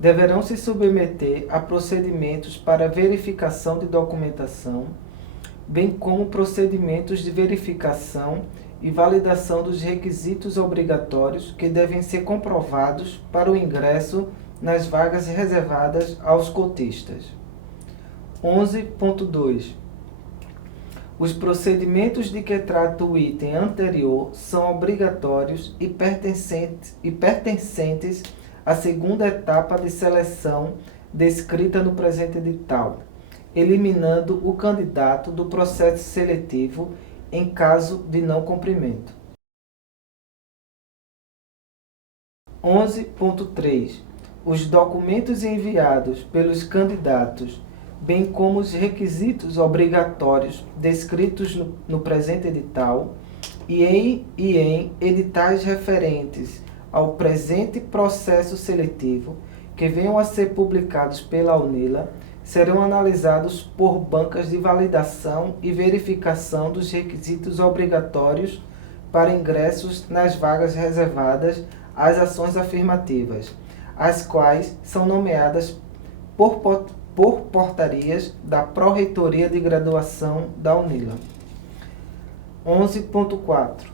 deverão se submeter a procedimentos para verificação de documentação, bem como procedimentos de verificação e validação dos requisitos obrigatórios que devem ser comprovados para o ingresso nas vagas reservadas aos cotistas. 11.2 Os procedimentos de que trata o item anterior são obrigatórios e pertencentes à segunda etapa de seleção descrita no presente edital, eliminando o candidato do processo seletivo em caso de não cumprimento. 11.3 Os documentos enviados pelos candidatos, bem como os requisitos obrigatórios descritos no presente edital e em editais referentes ao presente processo seletivo, que venham a ser publicados pela UNILA, serão analisados por bancas de validação e verificação dos requisitos obrigatórios para ingressos nas vagas reservadas às ações afirmativas, as quais são nomeadas por portarias da Pró-Reitoria de Graduação da UNILA. 11.4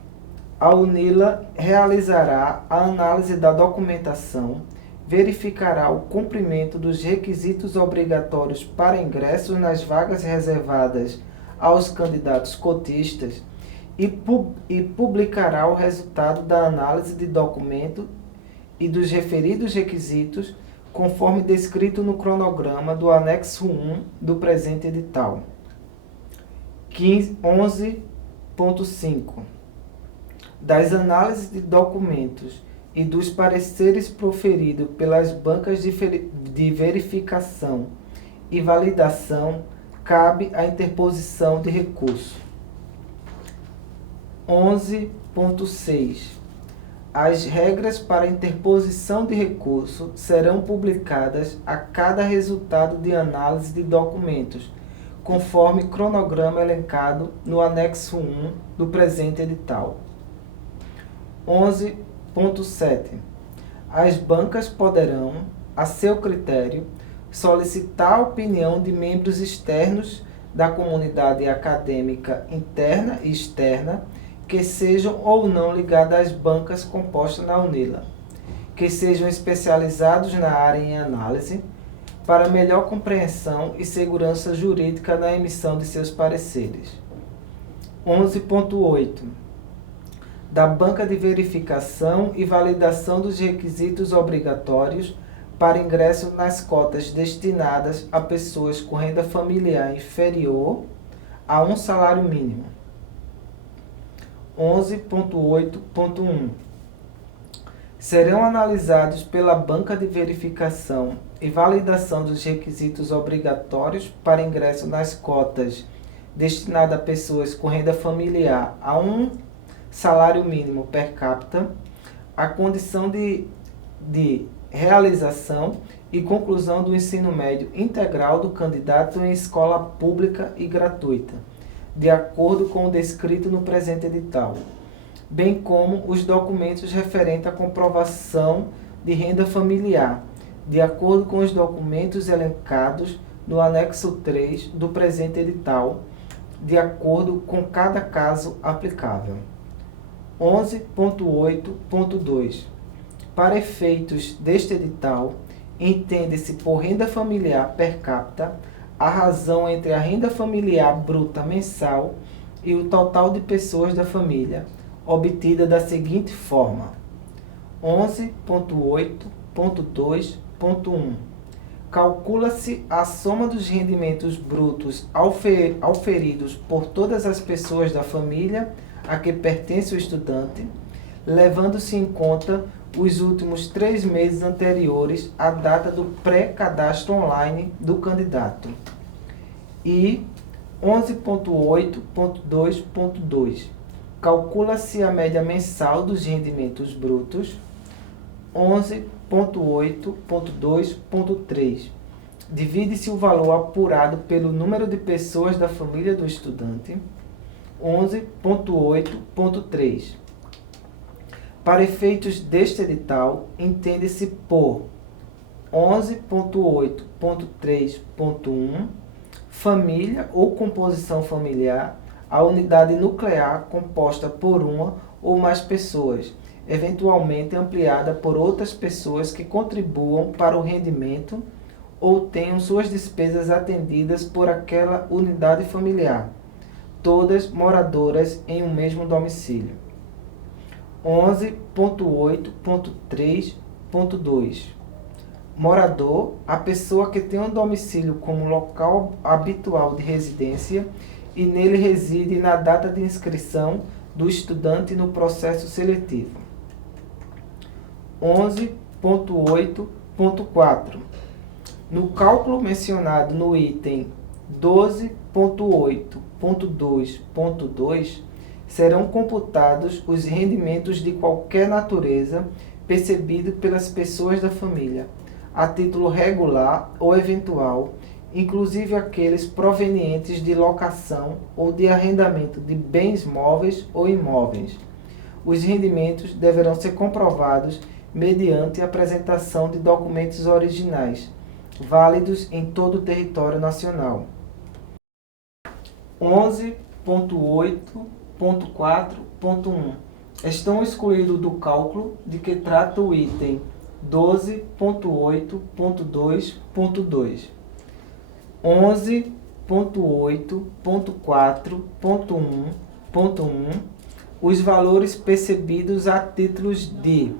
A UNILA realizará a análise da documentação, verificará o cumprimento dos requisitos obrigatórios para ingresso nas vagas reservadas aos candidatos cotistas e publicará o resultado da análise de documento e dos referidos requisitos, conforme descrito no cronograma do anexo 1 do presente edital. 11.5 Das análises de documentos e dos pareceres proferidos pelas bancas de verificação e validação, cabe a interposição de recurso. 11.6 As regras para interposição de recurso serão publicadas a cada resultado de análise de documentos, conforme cronograma elencado no anexo 1 do presente edital. 11.7 As bancas poderão, a seu critério, solicitar a opinião de membros externos da comunidade acadêmica interna e externa que sejam ou não ligadas às bancas compostas na UNILA, que sejam especializados na área em análise, para melhor compreensão e segurança jurídica na emissão de seus pareceres. 11.8. Da banca de verificação e validação dos requisitos obrigatórios para ingresso nas cotas destinadas a pessoas com renda familiar inferior a um salário mínimo. 11.8.1. Serão analisados pela banca de verificação e validação dos requisitos obrigatórios para ingresso nas cotas destinadas a pessoas com renda familiar a um salário mínimo per capita, a condição de realização e conclusão do ensino médio integral do candidato em escola pública e gratuita, de acordo com o descrito no presente edital, bem como os documentos referentes à comprovação de renda familiar, de acordo com os documentos elencados no anexo 3 do presente edital, de acordo com cada caso aplicável. 11.8.2. Para efeitos deste edital, entende-se por renda familiar per capita a razão entre a renda familiar bruta mensal e o total de pessoas da família, obtida da seguinte forma. 11.8.2.1. Calcula-se a soma dos rendimentos brutos auferidos por todas as pessoas da família a que pertence o estudante, levando-se em conta os últimos 3 meses anteriores à data do pré-cadastro online do candidato. E 11.8.2.2. Calcula-se a média mensal dos rendimentos brutos. 11.8.2.3. Divide-se o valor apurado pelo número de pessoas da família do estudante. 11.8.3. Para efeitos deste edital, entende-se por 11.8.3.1 família ou composição familiar, a unidade nuclear composta por uma ou mais pessoas, eventualmente ampliada por outras pessoas que contribuam para o rendimento ou tenham suas despesas atendidas por aquela unidade familiar, todas moradoras em um mesmo domicílio. 11.8.3.2. Morador, a pessoa que tem um domicílio como local habitual de residência e nele reside na data de inscrição do estudante no processo seletivo. 11.8.4. No cálculo mencionado no item 12.8.2.2, serão computados os rendimentos de qualquer natureza percebidos pelas pessoas da família, a título regular ou eventual, inclusive aqueles provenientes de locação ou de arrendamento de bens móveis ou imóveis. Os rendimentos deverão ser comprovados mediante a apresentação de documentos originais, válidos em todo o território nacional. 11.8.4.1. Estão excluídos do cálculo de que trata o item 12.8.2.2. 11.8.4.1.1. Os valores percebidos a títulos de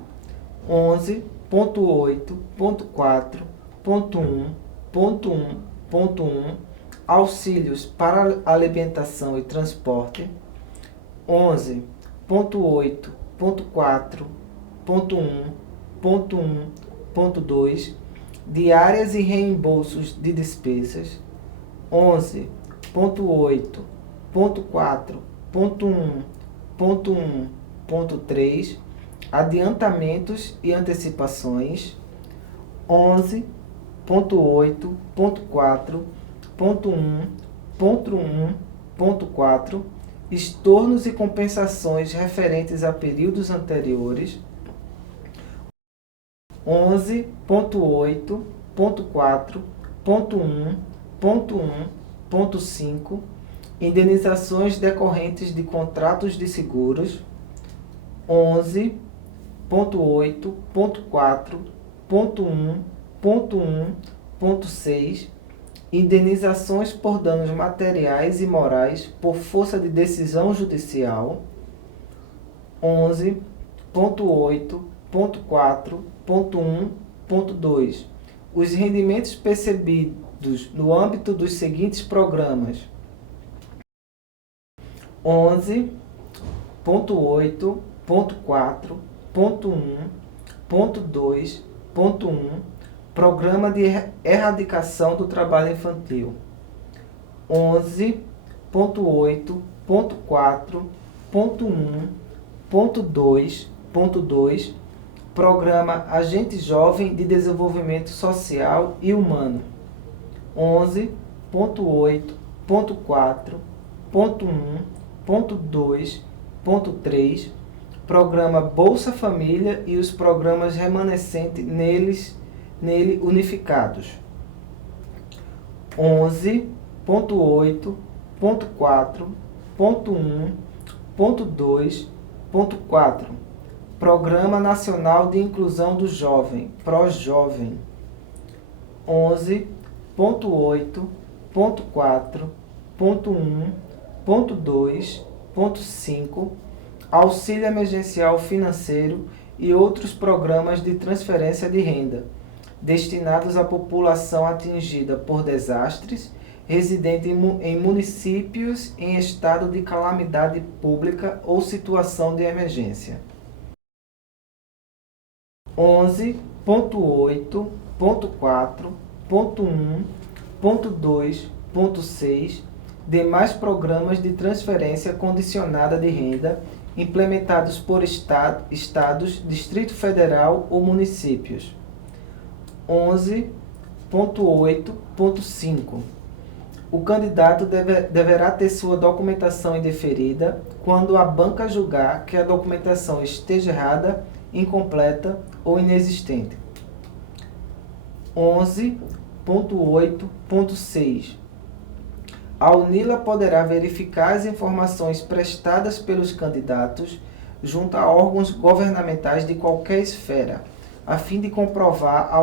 11.8.4.1.1.1 auxílios para alimentação e transporte. 11.8.4.1.1.2 diárias e reembolsos de despesas. 11.8.4.1.1.3 adiantamentos e antecipações. 11.8.4.1.1.4 estornos e compensações referentes a períodos anteriores. 11.8.4.1.1 11.5, indenizações decorrentes de contratos de seguros. 11.8.4.1.1.6, indenizações por danos materiais e morais por força de decisão judicial. 11.8.4.1.2, os rendimentos percebidos no âmbito dos seguintes programas: 11.8.4.1.2.1, Programa de Erradicação do Trabalho Infantil. 11.8.4.1.2.2, Programa Agente Jovem de Desenvolvimento Social e Humano. 11.8.4.1.2.3, Programa Bolsa Família e os programas remanescentes nele unificados. 11.8.4.1.2.4, Programa Nacional de Inclusão do Jovem, PROJovem. 11.8.4.1.2.5, Auxílio Emergencial Financeiro e outros programas de transferência de renda, destinados à população atingida por desastres, residente em municípios em estado de calamidade pública ou situação de emergência. 11.8.4.1.2.6, demais programas de transferência condicionada de renda implementados por estados, Distrito Federal ou municípios. 11.8.5, o candidato deverá ter sua documentação indeferida quando a banca julgar que a documentação esteja errada, incompleta ou inexistente. 11.8.6, a UNILA poderá verificar as informações prestadas pelos candidatos junto a órgãos governamentais de qualquer esfera, a fim de comprovar a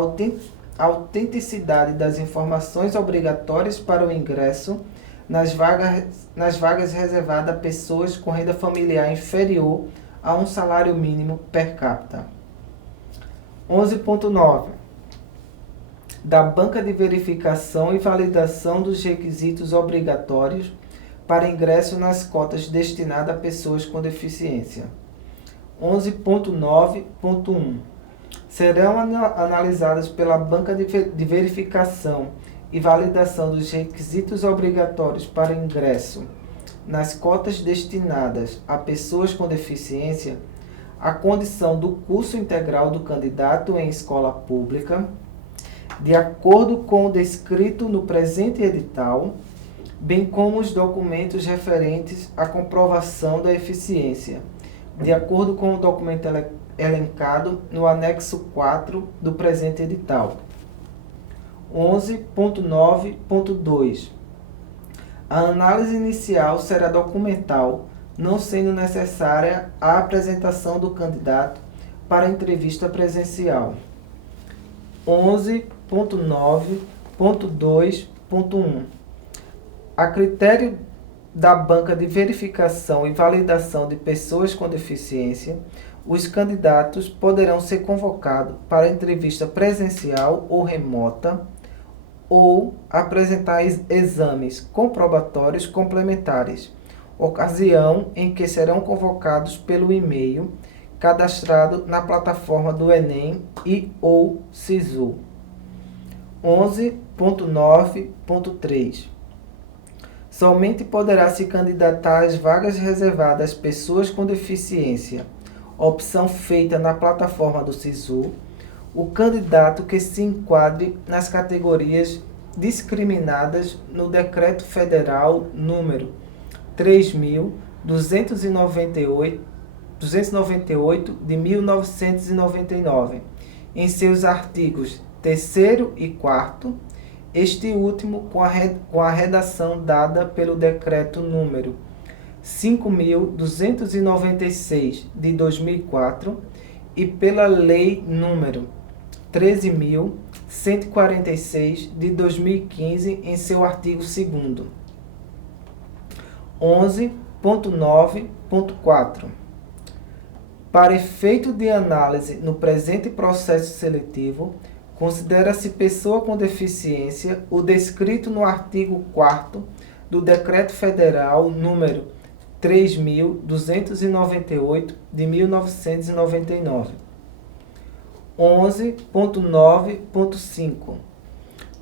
autenticidade das informações obrigatórias para o ingresso nas vagas reservadas a pessoas com renda familiar inferior a um salário mínimo per capita. 11.9, da banca de verificação e validação dos requisitos obrigatórios para ingresso nas cotas destinadas a pessoas com deficiência. 11.9.1, serão analisadas pela banca de verificação e validação dos requisitos obrigatórios para ingresso nas cotas destinadas a pessoas com deficiência, a condição do curso integral do candidato em escola pública, de acordo com o descrito no presente edital, bem como os documentos referentes à comprovação da eficiência, de acordo com o documento elencado no anexo 4 do presente edital. 11.9.2, a análise inicial será documental, não sendo necessária a apresentação do candidato para entrevista presencial. 11.9.2.1, a critério da banca de verificação e validação de pessoas com deficiência, os candidatos poderão ser convocados para entrevista presencial ou remota ou apresentar exames comprobatórios complementares, ocasião em que serão convocados pelo e-mail cadastrado na plataforma do Enem e ou SISU. 11.9.3, somente poderá se candidatar às vagas reservadas às pessoas com deficiência, opção feita na plataforma do SISU, o candidato que se enquadre nas categorias discriminadas no Decreto Federal número 3.298 de 1999, em seus artigos 3º e 4º, este último com a redação dada pelo Decreto número 5.296 de 2004 e pela Lei número 13.146 de 2015 em seu artigo 2º. 11.9.4. Para efeito de análise no presente processo seletivo, considera-se pessoa com deficiência o descrito no artigo 4º do Decreto Federal número 3.298 de 1999. 11.9.5.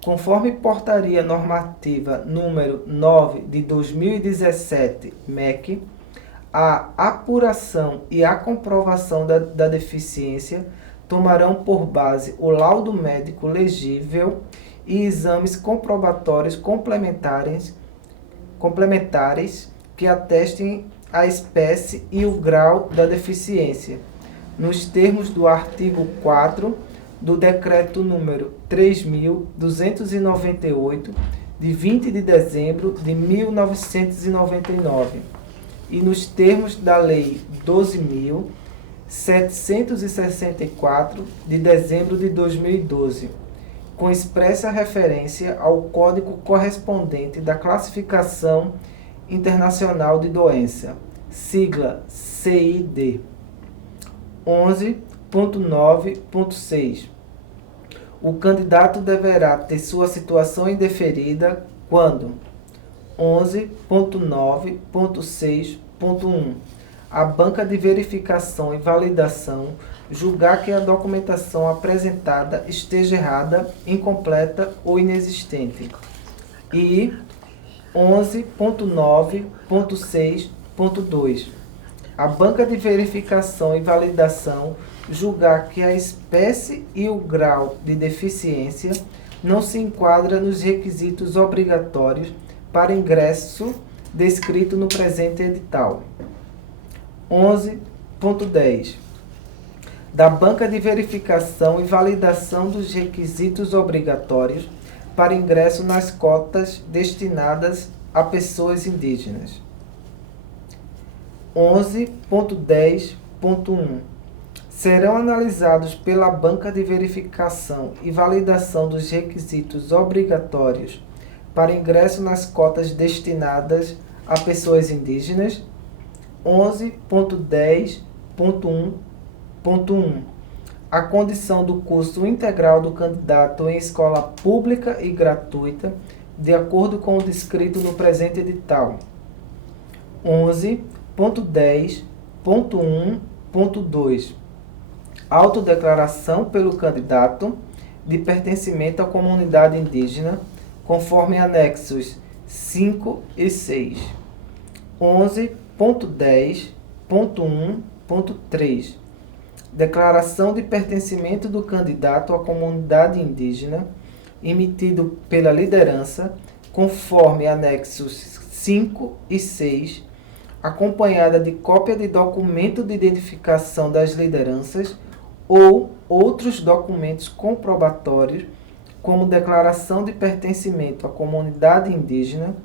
Conforme Portaria Normativa número 9 de 2017, MEC, a apuração e a comprovação da deficiência tomarão por base o laudo médico legível e exames comprobatórios complementares que atestem a espécie e o grau da deficiência, nos termos do artigo 4 do Decreto número 3.298, de 20 de dezembro de 1999, e nos termos da Lei 12.764, de dezembro de 2012, com expressa referência ao código correspondente da Classificação Internacional de Doença, sigla CID. 11.9.6. O candidato deverá ter sua situação indeferida quando 11.9.6.1. A banca de verificação e validação julgar que a documentação apresentada esteja errada, incompleta ou inexistente. E 11.9.6.2. A banca de verificação e validação julgar que a espécie e o grau de deficiência não se enquadra nos requisitos obrigatórios para ingresso descrito no presente edital. 11.10. Da banca de verificação e validação dos requisitos obrigatórios para ingresso nas cotas destinadas a pessoas indígenas. 11.10.1. Serão analisados pela banca de verificação e validação dos requisitos obrigatórios para ingresso nas cotas destinadas a pessoas indígenas. 11.10.1.1. A condição do custo integral do candidato em escola pública e gratuita, de acordo com o descrito no presente edital. 11.10.1.2. Autodeclaração pelo candidato de pertencimento à comunidade indígena, conforme anexos 5 e 6. 11.10.1.3. Declaração de pertencimento do candidato à comunidade indígena, emitido pela liderança, conforme anexos 5 e 6, acompanhada de cópia de documento de identificação das lideranças ou outros documentos comprobatórios, como declaração de pertencimento à comunidade indígena,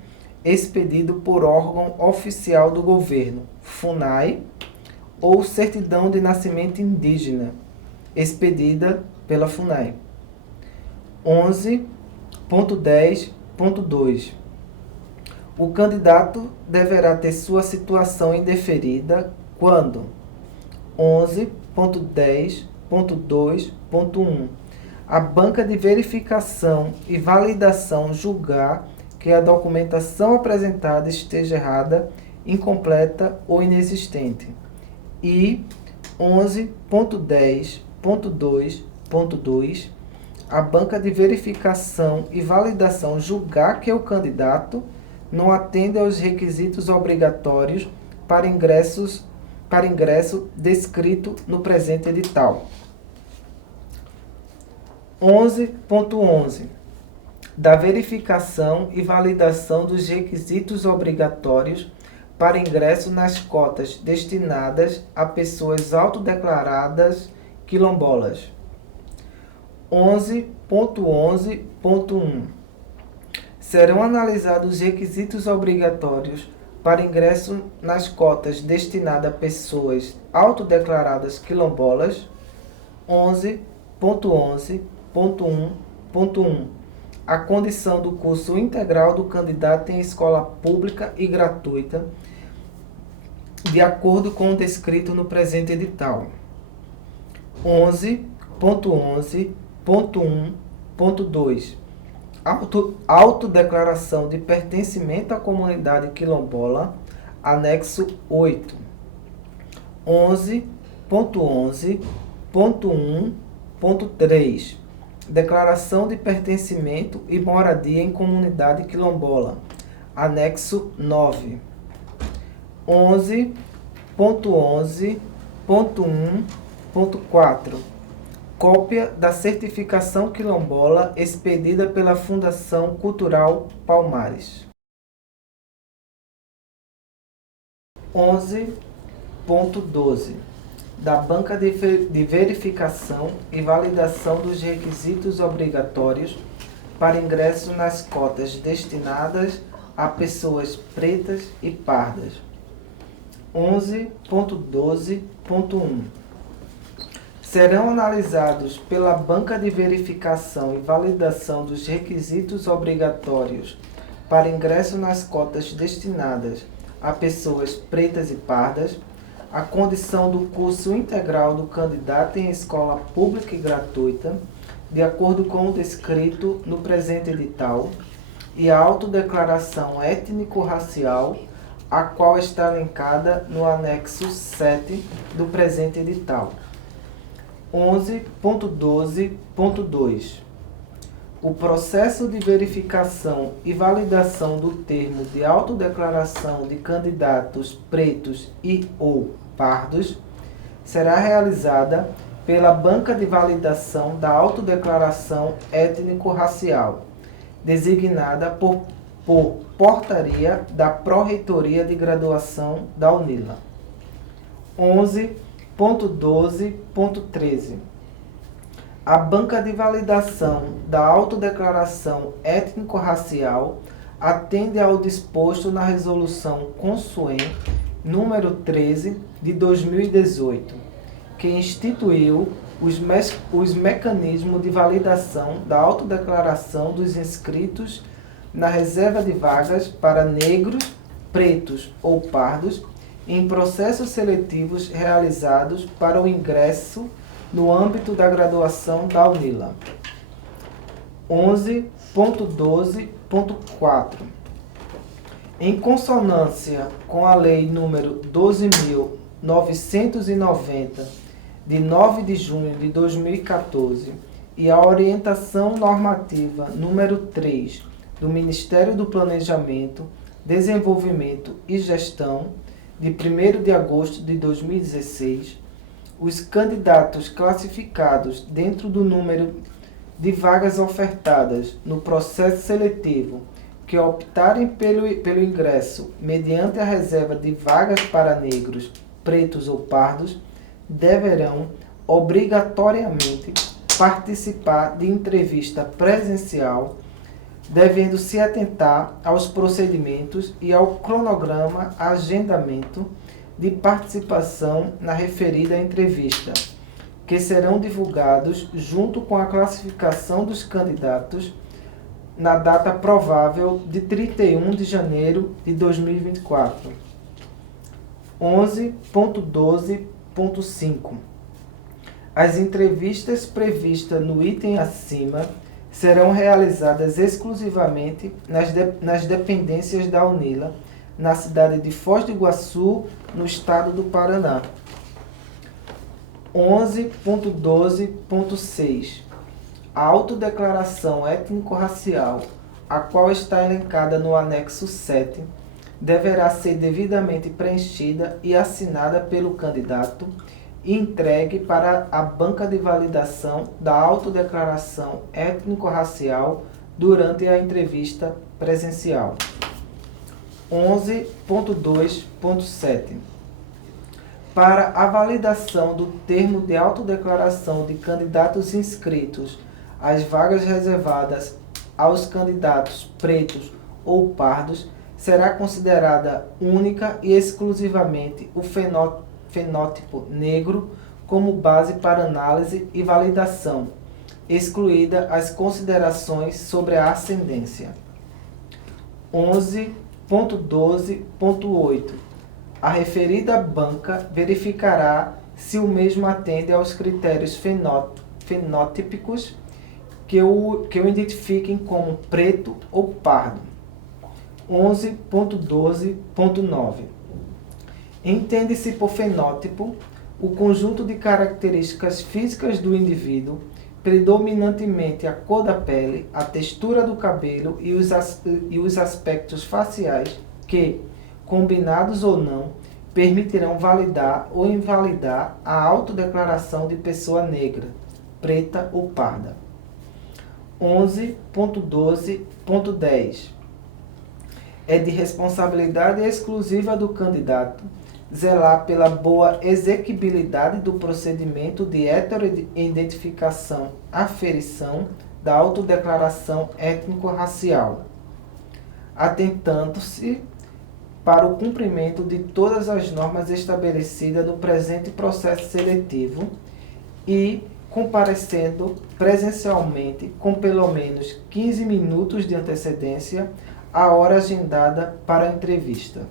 expedido por órgão oficial do governo, FUNAI, ou certidão de nascimento indígena, expedida pela FUNAI. 11.10.2. O candidato deverá ter sua situação indeferida quando 11.10.2.1. A banca de verificação e validação julgar que a documentação apresentada esteja errada, incompleta ou inexistente. E 11.10.2.2. A banca de verificação e validação julgar que o candidato não atende aos requisitos obrigatórios para ingresso descrito no presente edital. 11.11. Da verificação e validação dos requisitos obrigatórios para ingresso nas cotas destinadas a pessoas autodeclaradas quilombolas. 11.11.1. serão analisados os requisitos obrigatórios para ingresso nas cotas destinadas a pessoas autodeclaradas quilombolas. 11.11.1.1. A condição do curso integral do candidato em escola pública e gratuita, de acordo com o descrito no presente edital. 11.11.1.2. Autodeclaração de pertencimento à comunidade quilombola, anexo 8. 11.11.1.3. Declaração de pertencimento e moradia em comunidade quilombola, anexo 9. 11.11.1.4. Cópia da certificação quilombola expedida pela Fundação Cultural Palmares. 11.12. Da Banca de Verificação e Validação dos Requisitos Obrigatórios para ingresso nas cotas destinadas a pessoas pretas e pardas. 11.12.1. Serão analisados pela Banca de Verificação e Validação dos Requisitos Obrigatórios para ingresso nas cotas destinadas a pessoas pretas e pardas, a condição do curso integral do candidato em escola pública e gratuita, de acordo com o descrito no presente edital, e a autodeclaração étnico-racial, a qual está elencada no anexo 7 do presente edital. 11.12.2. O processo de verificação e validação do termo de autodeclaração de candidatos pretos e ou pardos será realizada pela Banca de Validação da Autodeclaração Étnico-Racial, designada por portaria da Pró-Reitoria de Graduação da UNILA. 11.12.13. A Banca de Validação da Autodeclaração Étnico-Racial atende ao disposto na Resolução Consuem número 13 de 2018, que instituiu os mecanismos de validação da autodeclaração dos inscritos na reserva de vagas para negros, pretos ou pardos em processos seletivos realizados para o ingresso no âmbito da graduação da UNILA. 11.12.4. Em consonância com a Lei nº 12.990, de 9 de junho de 2014, e a Orientação Normativa número 3 do Ministério do Planejamento, Desenvolvimento e Gestão, de 1º de agosto de 2016, os candidatos classificados dentro do número de vagas ofertadas no processo seletivo que optarem pelo ingresso mediante a reserva de vagas para negros, pretos ou pardos, deverão obrigatoriamente participar de entrevista presencial, devendo se atentar aos procedimentos e ao cronograma agendamento de participação na referida entrevista, que serão divulgados junto com a classificação dos candidatos na data provável de 31 de janeiro de 2024. 11.12.5. As entrevistas previstas no item acima serão realizadas exclusivamente nas dependências da UNILA, na cidade de Foz do Iguaçu, no estado do Paraná. 11.12.6. A autodeclaração étnico-racial, a qual está elencada no anexo 7, deverá ser devidamente preenchida e assinada pelo candidato e entregue para a Banca de Validação da Autodeclaração Étnico-Racial durante a entrevista presencial. 11.2.7. Para a validação do termo de autodeclaração de candidatos inscritos às vagas reservadas aos candidatos pretos ou pardos será considerada única e exclusivamente o fenótipo negro como base para análise e validação, excluída as considerações sobre a ascendência. 11.12.8. A referida banca verificará se o mesmo atende aos critérios fenotípicos que o identifiquem como preto ou pardo. 11.12.9. Entende-se por fenótipo o conjunto de características físicas do indivíduo, predominantemente a cor da pele, a textura do cabelo e os aspectos faciais que, combinados ou não, permitirão validar ou invalidar a autodeclaração de pessoa negra, preta ou parda. 11.12.10. É de responsabilidade exclusiva do candidato zelar pela boa exequibilidade do procedimento de heteroidentificação-aferição da autodeclaração étnico-racial, atentando-se para o cumprimento de todas as normas estabelecidas no presente processo seletivo e comparecendo presencialmente com pelo menos 15 minutos de antecedência à hora agendada para a entrevista.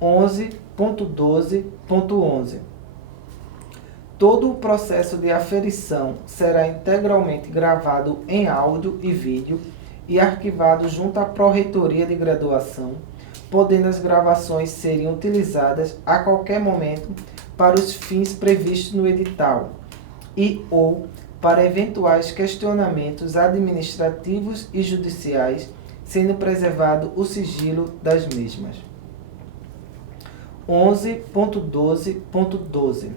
11.12.11. Todo o processo de aferição será integralmente gravado em áudio e vídeo e arquivado junto à Pró-Reitoria de Graduação, podendo as gravações serem utilizadas a qualquer momento para os fins previstos no edital e ou para eventuais questionamentos administrativos e judiciais, sendo preservado o sigilo das mesmas. 11.12.12.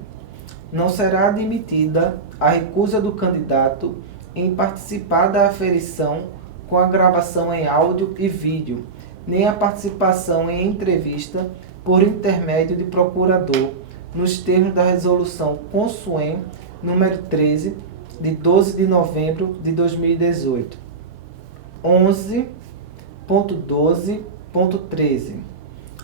Não será admitida a recusa do candidato em participar da aferição com a gravação em áudio e vídeo, nem a participação em entrevista por intermédio de procurador, nos termos da Resolução Consuem número 13, de 12 de novembro de 2018. 11.12.13.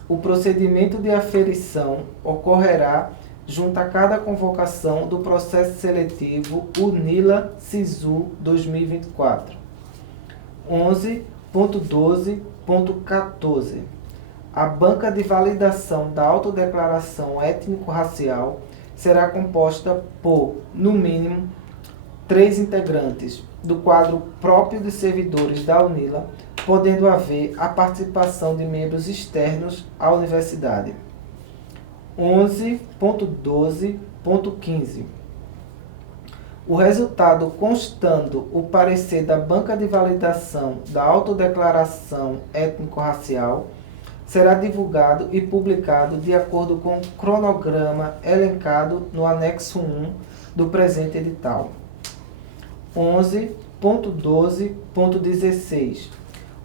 O procedimento de aferição ocorrerá junto a cada convocação do processo seletivo UNILA-SISU 2024. 11.12.14. A banca de validação da autodeclaração étnico-racial será composta por, no mínimo, 3 integrantes do quadro próprio de servidores da UNILA, podendo haver a participação de membros externos à universidade. 11.12.15. O resultado constando o parecer da banca de validação da autodeclaração étnico-racial será divulgado e publicado de acordo com o cronograma elencado no anexo 1 do presente edital. 11.12.16.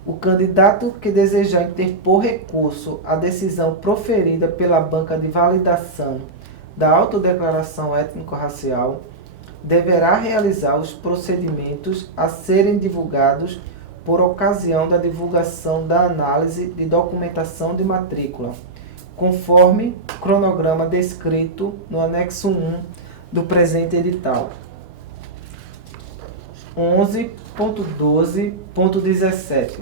O candidato que desejar interpor recurso à decisão proferida pela banca de validação da autodeclaração étnico-racial deverá realizar os procedimentos a serem divulgados por ocasião da divulgação da análise de documentação de matrícula, conforme cronograma descrito no anexo 1 do presente edital. 11.12.17.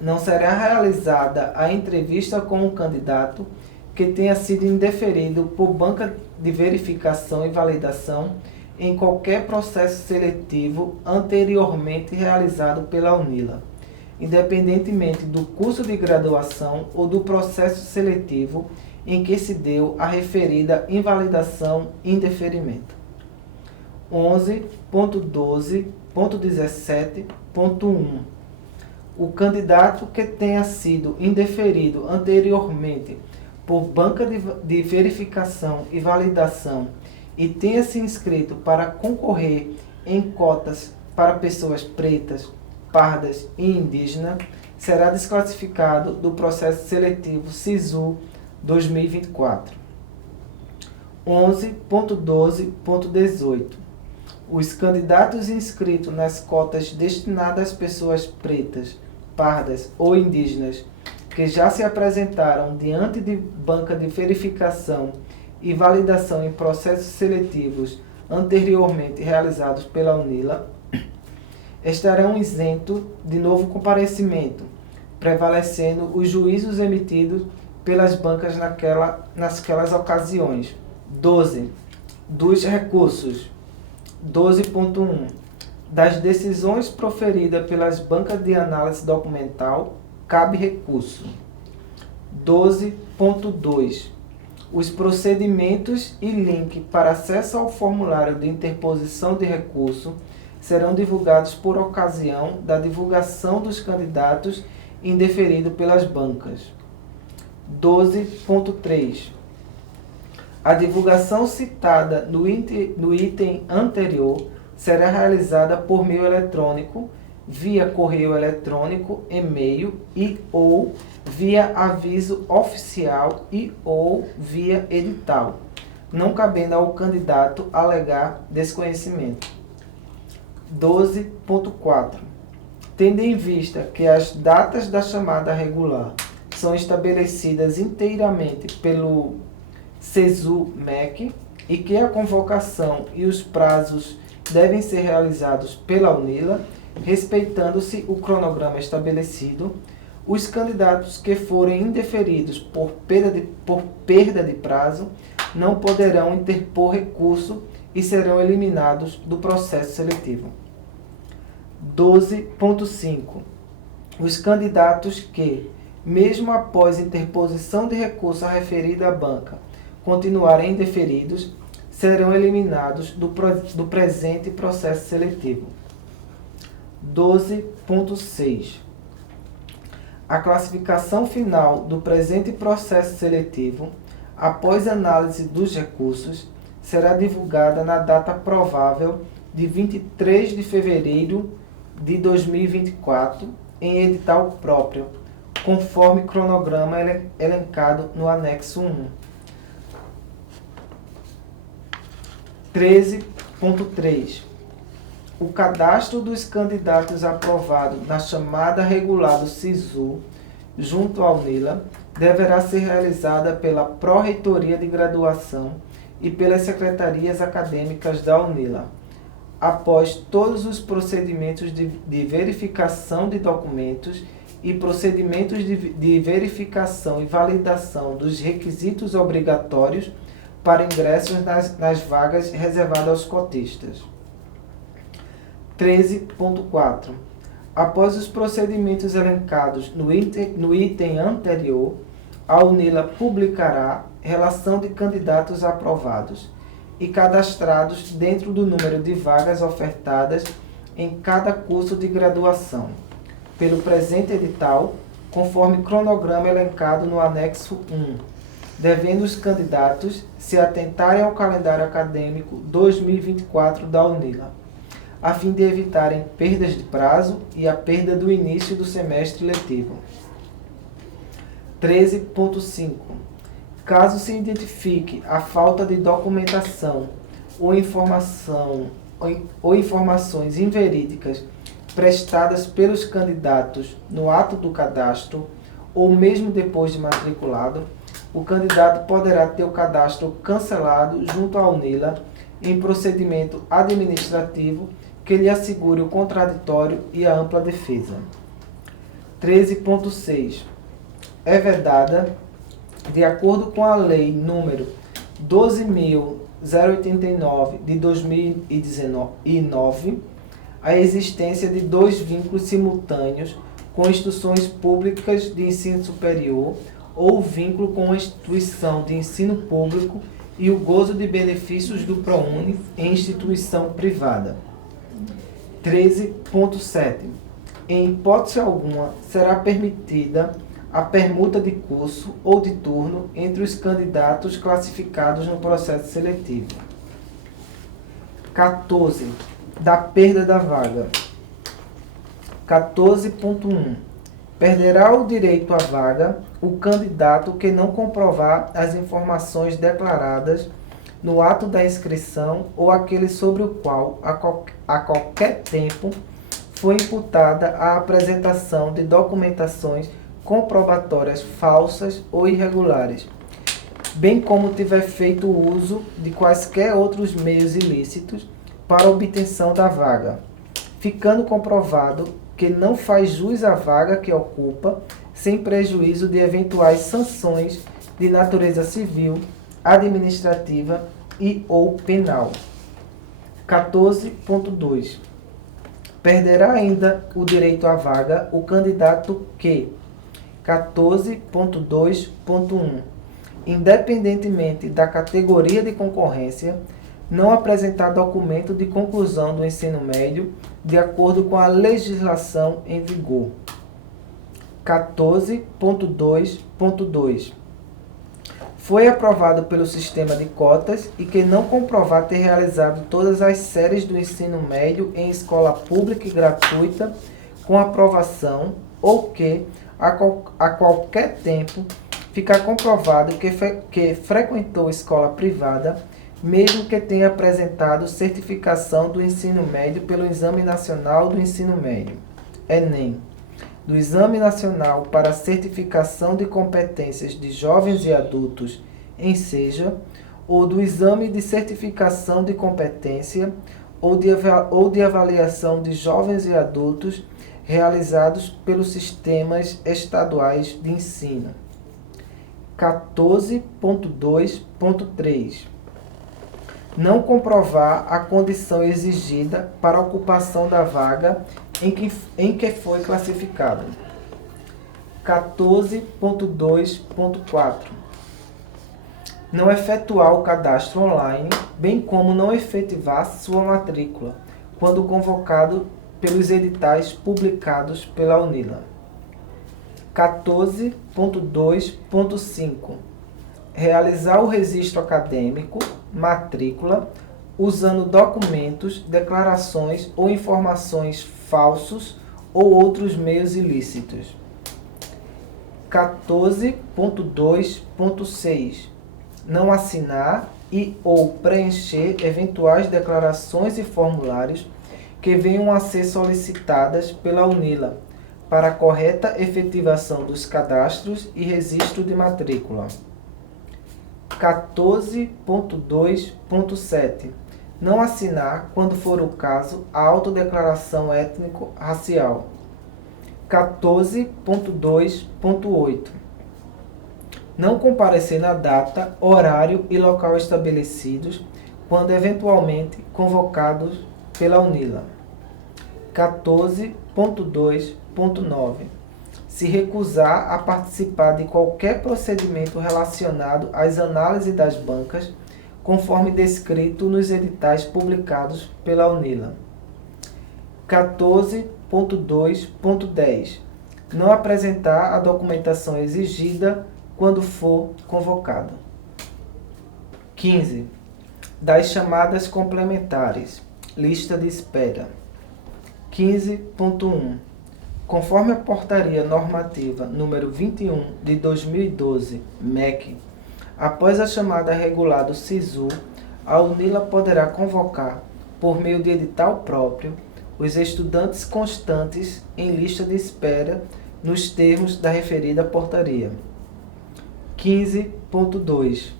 Não será realizada a entrevista com o candidato que tenha sido indeferido por banca de verificação e validação em qualquer processo seletivo anteriormente realizado pela UNILA, independentemente do curso de graduação ou do processo seletivo em que se deu a referida invalidação e indeferimento. 11.12.17.1. O candidato que tenha sido indeferido anteriormente por banca de verificação e validação e tenha se inscrito para concorrer em cotas para pessoas pretas, pardas e indígenas, será desclassificado do processo seletivo SISU 2024. 11.12.18. Os candidatos inscritos nas cotas destinadas às pessoas pretas, pardas ou indígenas que já se apresentaram diante de banca de verificação e validação em processos seletivos anteriormente realizados pela UNILA estarão isentos de novo comparecimento, prevalecendo os juízos emitidos pelas bancas nasquelas ocasiões. 12. Dos recursos. 12.1. Das decisões proferidas pelas bancas de análise documental, cabe recurso. 12.2. Os procedimentos e link para acesso ao formulário de interposição de recurso serão divulgados por ocasião da divulgação dos candidatos indeferido pelas bancas. 12.3. A divulgação citada no item anterior será realizada por meio eletrônico, via correio eletrônico, e-mail e ou via aviso oficial e ou via edital, não cabendo ao candidato alegar desconhecimento. 12.4. Tendo em vista que as datas da chamada regular são estabelecidas inteiramente pelo CESU-MEC e que a convocação e os prazos devem ser realizados pela UNILA, respeitando-se o cronograma estabelecido, os candidatos que forem indeferidos por perda de prazo não poderão interpor recurso e serão eliminados do processo seletivo. 12.5. Os candidatos que, mesmo após interposição de recurso à referida banca, continuarem indeferidos, serão eliminados do presente processo seletivo. 12.6. A classificação final do presente processo seletivo, após análise dos recursos, será divulgada na data provável de 23 de fevereiro de 2024, em edital próprio, conforme cronograma elencado no anexo 1. 13.3. O cadastro dos candidatos aprovados na chamada regular do SISU, junto à UNILA, deverá ser realizada pela Pró-Reitoria de Graduação e pelas secretarias acadêmicas da UNILA, após todos os procedimentos de verificação de documentos e procedimentos de verificação e validação dos requisitos obrigatórios para ingressos nas vagas reservadas aos cotistas. 13.4. Após os procedimentos elencados no item anterior, a UNILA publicará relação de candidatos aprovados e cadastrados dentro do número de vagas ofertadas em cada curso de graduação, pelo presente edital, conforme cronograma elencado no anexo 1, devendo os candidatos se atentarem ao calendário acadêmico 2024 da UNILA, a fim de evitarem perdas de prazo e a perda do início do semestre letivo. 13.5. Caso se identifique a falta de documentação ou informações inverídicas prestadas pelos candidatos no ato do cadastro ou mesmo depois de matriculado, o candidato poderá ter o cadastro cancelado junto à UNILA em procedimento administrativo que lhe assegure o contraditório e a ampla defesa. 13.6. É vedada, de acordo com a Lei nº 12.089 de 2009, a existência de dois vínculos simultâneos com instituições públicas de ensino superior ou vínculo com uma instituição de ensino público e o gozo de benefícios do ProUni em instituição privada. 13.7. Em hipótese alguma, será permitida a permuta de curso ou de turno entre os candidatos classificados no processo seletivo. 14. Da perda da vaga. 14.1. Perderá o direito à vaga o candidato que não comprovar as informações declaradas no ato da inscrição ou aquele sobre o qual, a qualquer tempo, foi imputada a apresentação de documentações comprobatórias falsas ou irregulares, bem como tiver feito uso de quaisquer outros meios ilícitos para obtenção da vaga, ficando comprovado que não faz jus à vaga que ocupa, sem prejuízo de eventuais sanções de natureza civil, administrativa e ou penal. 14.2. Perderá ainda o direito à vaga o candidato que 14.2.1. Independentemente da categoria de concorrência, não apresentar documento de conclusão do ensino médio de acordo com a legislação em vigor. 14.2.2. Foi aprovado pelo sistema de cotas e que não comprovar ter realizado todas as séries do ensino médio em escola pública e gratuita com aprovação ou que, a qualquer tempo, ficar comprovado que frequentou escola privada, mesmo que tenha apresentado certificação do ensino médio pelo Exame Nacional do Ensino Médio, ENEM, do Exame Nacional para Certificação de Competências de Jovens e Adultos, ENSEJA, ou do Exame de Certificação de Competência ou de Avaliação de Jovens e Adultos realizados pelos sistemas estaduais de ensino. 14.2.3. Não comprovar a condição exigida para a ocupação da vaga em que foi classificado. 14.2.4. Não efetuar o cadastro online, bem como não efetivar sua matrícula, quando convocado pelos editais publicados pela UNILA. 14.2.5. Realizar o registro acadêmico, matrícula, usando documentos, declarações ou informações falsos ou outros meios ilícitos. 14.2.6. Não assinar e ou preencher eventuais declarações e formulários que venham a ser solicitadas pela UNILA para a correta efetivação dos cadastros e registro de matrícula. 14.2.7. Não assinar, quando for o caso, a autodeclaração étnico-racial. 14.2.8. Não comparecer na data, horário e local estabelecidos, quando eventualmente convocados pela UNILA. 14.2.9. Se recusar a participar de qualquer procedimento relacionado às análises das bancas, conforme descrito nos editais publicados pela UNILA. 14.2.10. Não apresentar a documentação exigida quando for convocado. 15. Das chamadas complementares. Lista de espera. 15.1. Conforme a Portaria Normativa número 21 de 2012, MEC, após a chamada regular do SISU, a UNILA poderá convocar, por meio de edital próprio, os estudantes constantes em lista de espera nos termos da referida portaria. 15.2.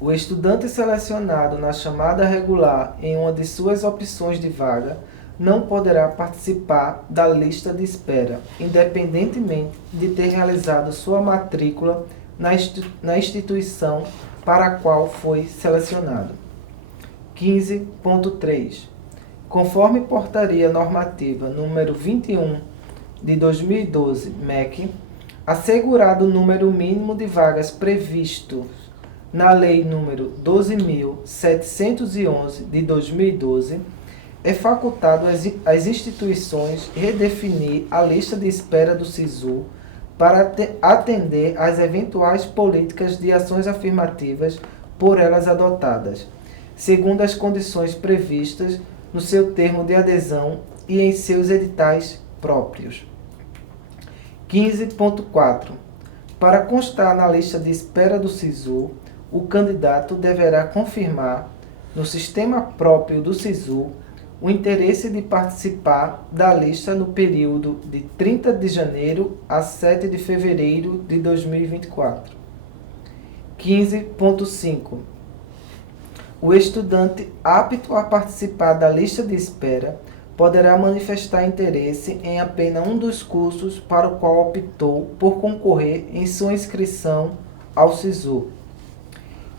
O estudante selecionado na chamada regular em uma de suas opções de vaga não poderá participar da lista de espera, independentemente de ter realizado sua matrícula na instituição para a qual foi selecionado. 15.3. Conforme Portaria Normativa número 21 de 2012, MEC, assegurado o número mínimo de vagas previsto na Lei nº 12.711 de 2012, é facultado às instituições redefinir a lista de espera do SISU para atender às eventuais políticas de ações afirmativas por elas adotadas, segundo as condições previstas no seu termo de adesão e em seus editais próprios. 15.4. Para constar na lista de espera do SISU, o candidato deverá confirmar no sistema próprio do SISU o interesse de participar da lista no período de 30 de janeiro a 7 de fevereiro de 2024. 15.5. O estudante apto a participar da lista de espera poderá manifestar interesse em apenas um dos cursos para o qual optou por concorrer em sua inscrição ao SISU.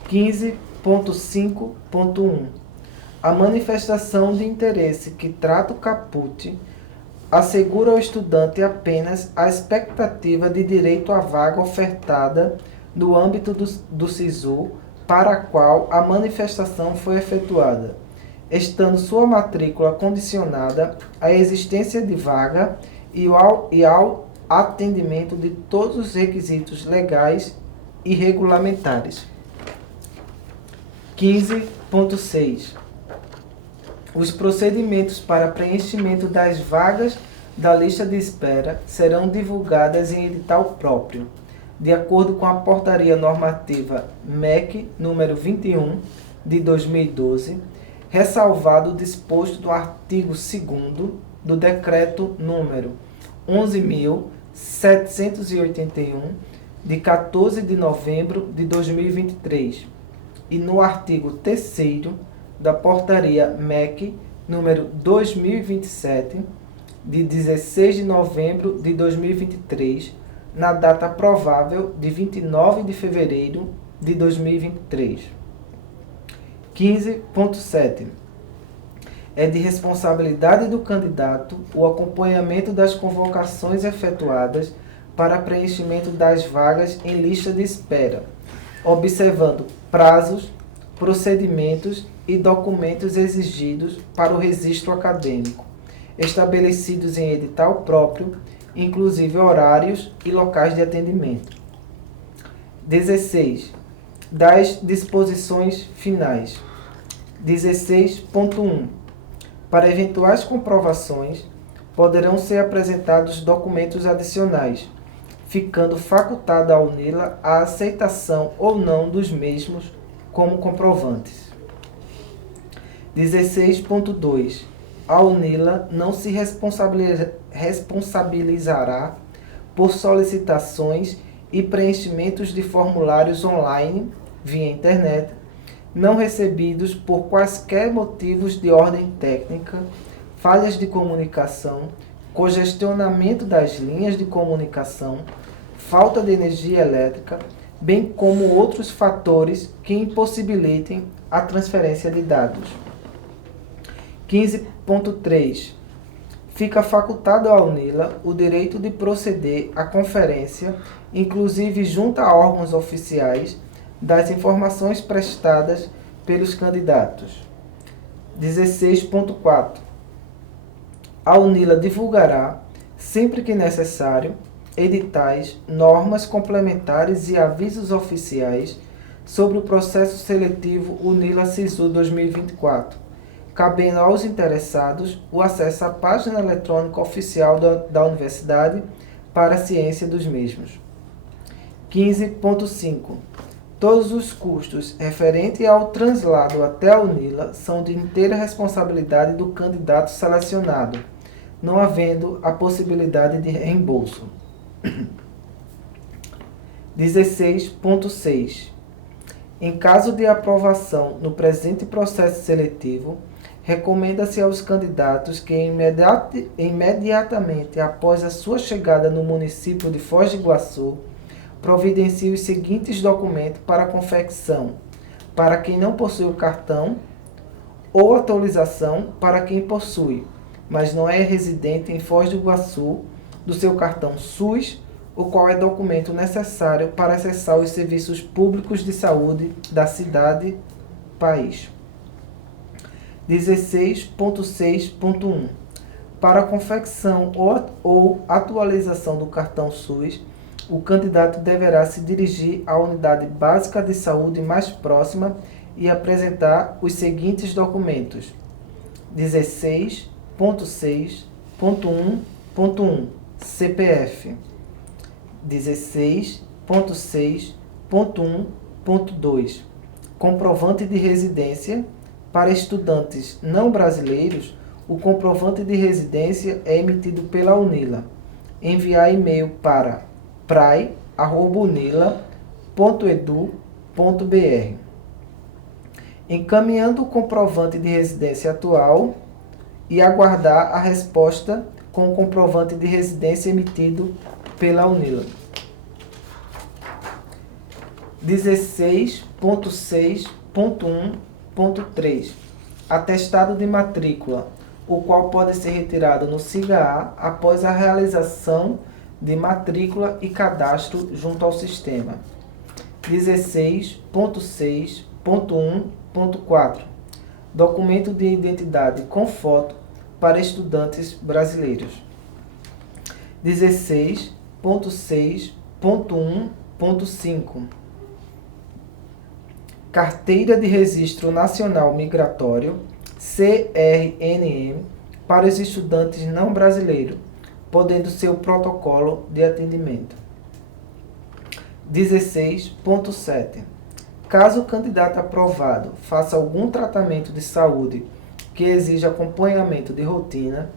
15.5.1. A manifestação de interesse que trata o caput assegura ao estudante apenas a expectativa de direito à vaga ofertada no âmbito do SISU para a qual a manifestação foi efetuada, estando sua matrícula condicionada à existência de vaga e ao atendimento de todos os requisitos legais e regulamentares. 15.6. Os procedimentos para preenchimento das vagas da lista de espera serão divulgadas em edital próprio, de acordo com a Portaria Normativa MEC número 21 de 2012, ressalvado o disposto do artigo 2º do Decreto número 11.781, de 14 de novembro de 2023, e no artigo 3º da Portaria MEC número 2027, de 16 de novembro de 2023, na data provável de 29 de fevereiro de 2023. 15.7. É de responsabilidade do candidato o acompanhamento das convocações efetuadas para preenchimento das vagas em lista de espera, observando prazos, procedimentos e documentos exigidos para o registro acadêmico, estabelecidos em edital próprio, inclusive horários e locais de atendimento. 16. Das disposições finais. 16.1. Para eventuais comprovações, poderão ser apresentados documentos adicionais, ficando facultada à UNILA a aceitação ou não dos mesmos como comprovantes. 16.2. A UNILA não se responsabilizará por solicitações e preenchimentos de formulários online, via internet, não recebidos por quaisquer motivos de ordem técnica, falhas de comunicação, congestionamento das linhas de comunicação, falta de energia elétrica, bem como outros fatores que impossibilitem a transferência de dados. 15.3. Fica facultado à UNILA o direito de proceder à conferência, inclusive junto a órgãos oficiais, das informações prestadas pelos candidatos. 16.4. A UNILA divulgará, sempre que necessário, editais, normas complementares e avisos oficiais sobre o processo seletivo UNILA SISU 2024, cabendo aos interessados o acesso à página eletrônica oficial da Universidade para a ciência dos mesmos. 15.5. Todos os custos referentes ao translado até a UNILA são de inteira responsabilidade do candidato selecionado, não havendo a possibilidade de reembolso. 16.6. Em caso de aprovação no presente processo seletivo, recomenda-se aos candidatos que imediatamente após a sua chegada no município de Foz do Iguaçu, providencie os seguintes documentos para confecção: para quem não possui o cartão, ou atualização para quem possui, mas não é residente em Foz do Iguaçu, do seu cartão SUS, o qual é documento necessário para acessar os serviços públicos de saúde da cidade, país. 16.6.1. Para a confecção ou atualização do cartão SUS, o candidato deverá se dirigir à unidade básica de saúde mais próxima e apresentar os seguintes documentos: 16.6.1.1 CPF, 16.6.1 16.2. Comprovante de residência. Para estudantes não brasileiros, o comprovante de residência é emitido pela UNILA. Enviar e-mail para prai@unila.edu.br. Encaminhando o comprovante de residência atual e aguardar a resposta com o comprovante de residência emitido pela UNILA. 16.6.1.3. Atestado de matrícula, o qual pode ser retirado no SIGA-A após a realização de matrícula e cadastro junto ao sistema. 16.6.1.4. Documento de identidade com foto para estudantes brasileiros. 16.6.1.5. Carteira de Registro Nacional Migratório, CRNM, para os estudantes não brasileiros, podendo ser o protocolo de atendimento. 16.7. Caso o candidato aprovado faça algum tratamento de saúde que exija acompanhamento de rotina,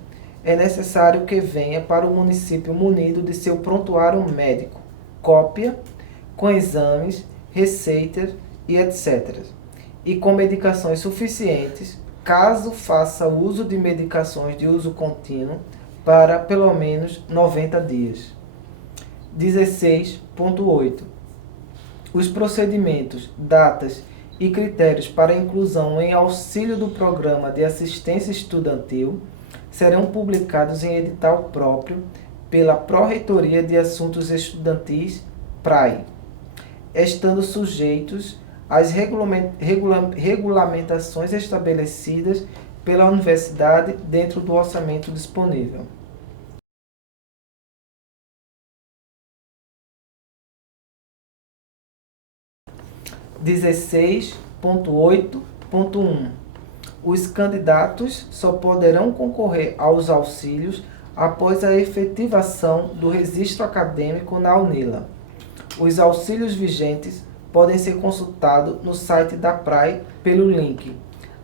é necessário que venha para o município munido de seu prontuário médico, cópia, com exames, receitas e etc. E com medicações suficientes, caso faça uso de medicações de uso contínuo, para pelo menos 90 dias. 16.8. Os procedimentos, datas e critérios para inclusão em auxílio do Programa de Assistência Estudantil serão publicados em edital próprio pela Pró-Reitoria de Assuntos Estudantis, PRAE, estando sujeitos às regulamentações estabelecidas pela universidade dentro do orçamento disponível. 16.8.1. Os candidatos só poderão concorrer aos auxílios após a efetivação do registro acadêmico na UNILA. Os auxílios vigentes podem ser consultados no site da PRAE pelo link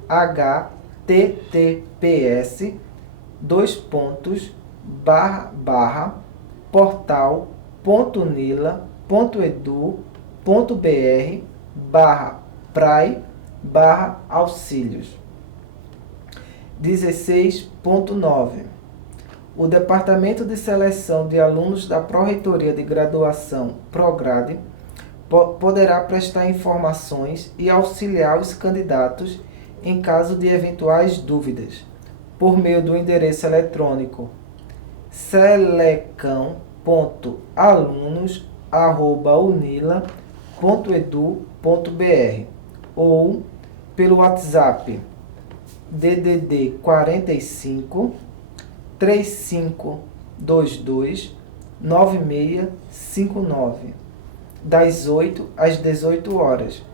https://portal.unila.edu.br/prae/auxílios. 16.9. O Departamento de Seleção de Alunos da Pró-Reitoria de Graduação, PROGRADE, poderá prestar informações e auxiliar os candidatos em caso de eventuais dúvidas, por meio do endereço eletrônico selecão.alunos@unila.edu.br ou pelo WhatsApp DDD 45 3522 9659, das 8 às 18 horas,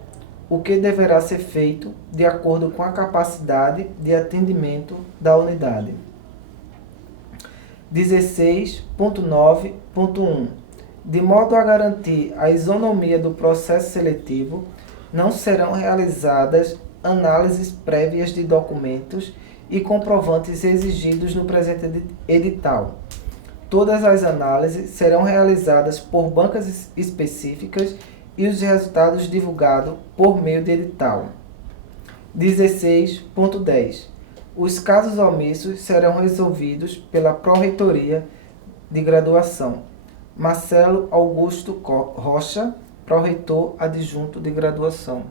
o que deverá ser feito de acordo com a capacidade de atendimento da unidade. 16.9.1. De modo a garantir a isonomia do processo seletivo, não serão realizadas análises prévias de documentos e comprovantes exigidos no presente edital. Todas as análises serão realizadas por bancas específicas e os resultados divulgados por meio de edital. 16.10. Os casos omissos serão resolvidos pela Pró-Reitoria de Graduação. Marcelo Augusto Rocha, Pró-Reitor Adjunto de Graduação.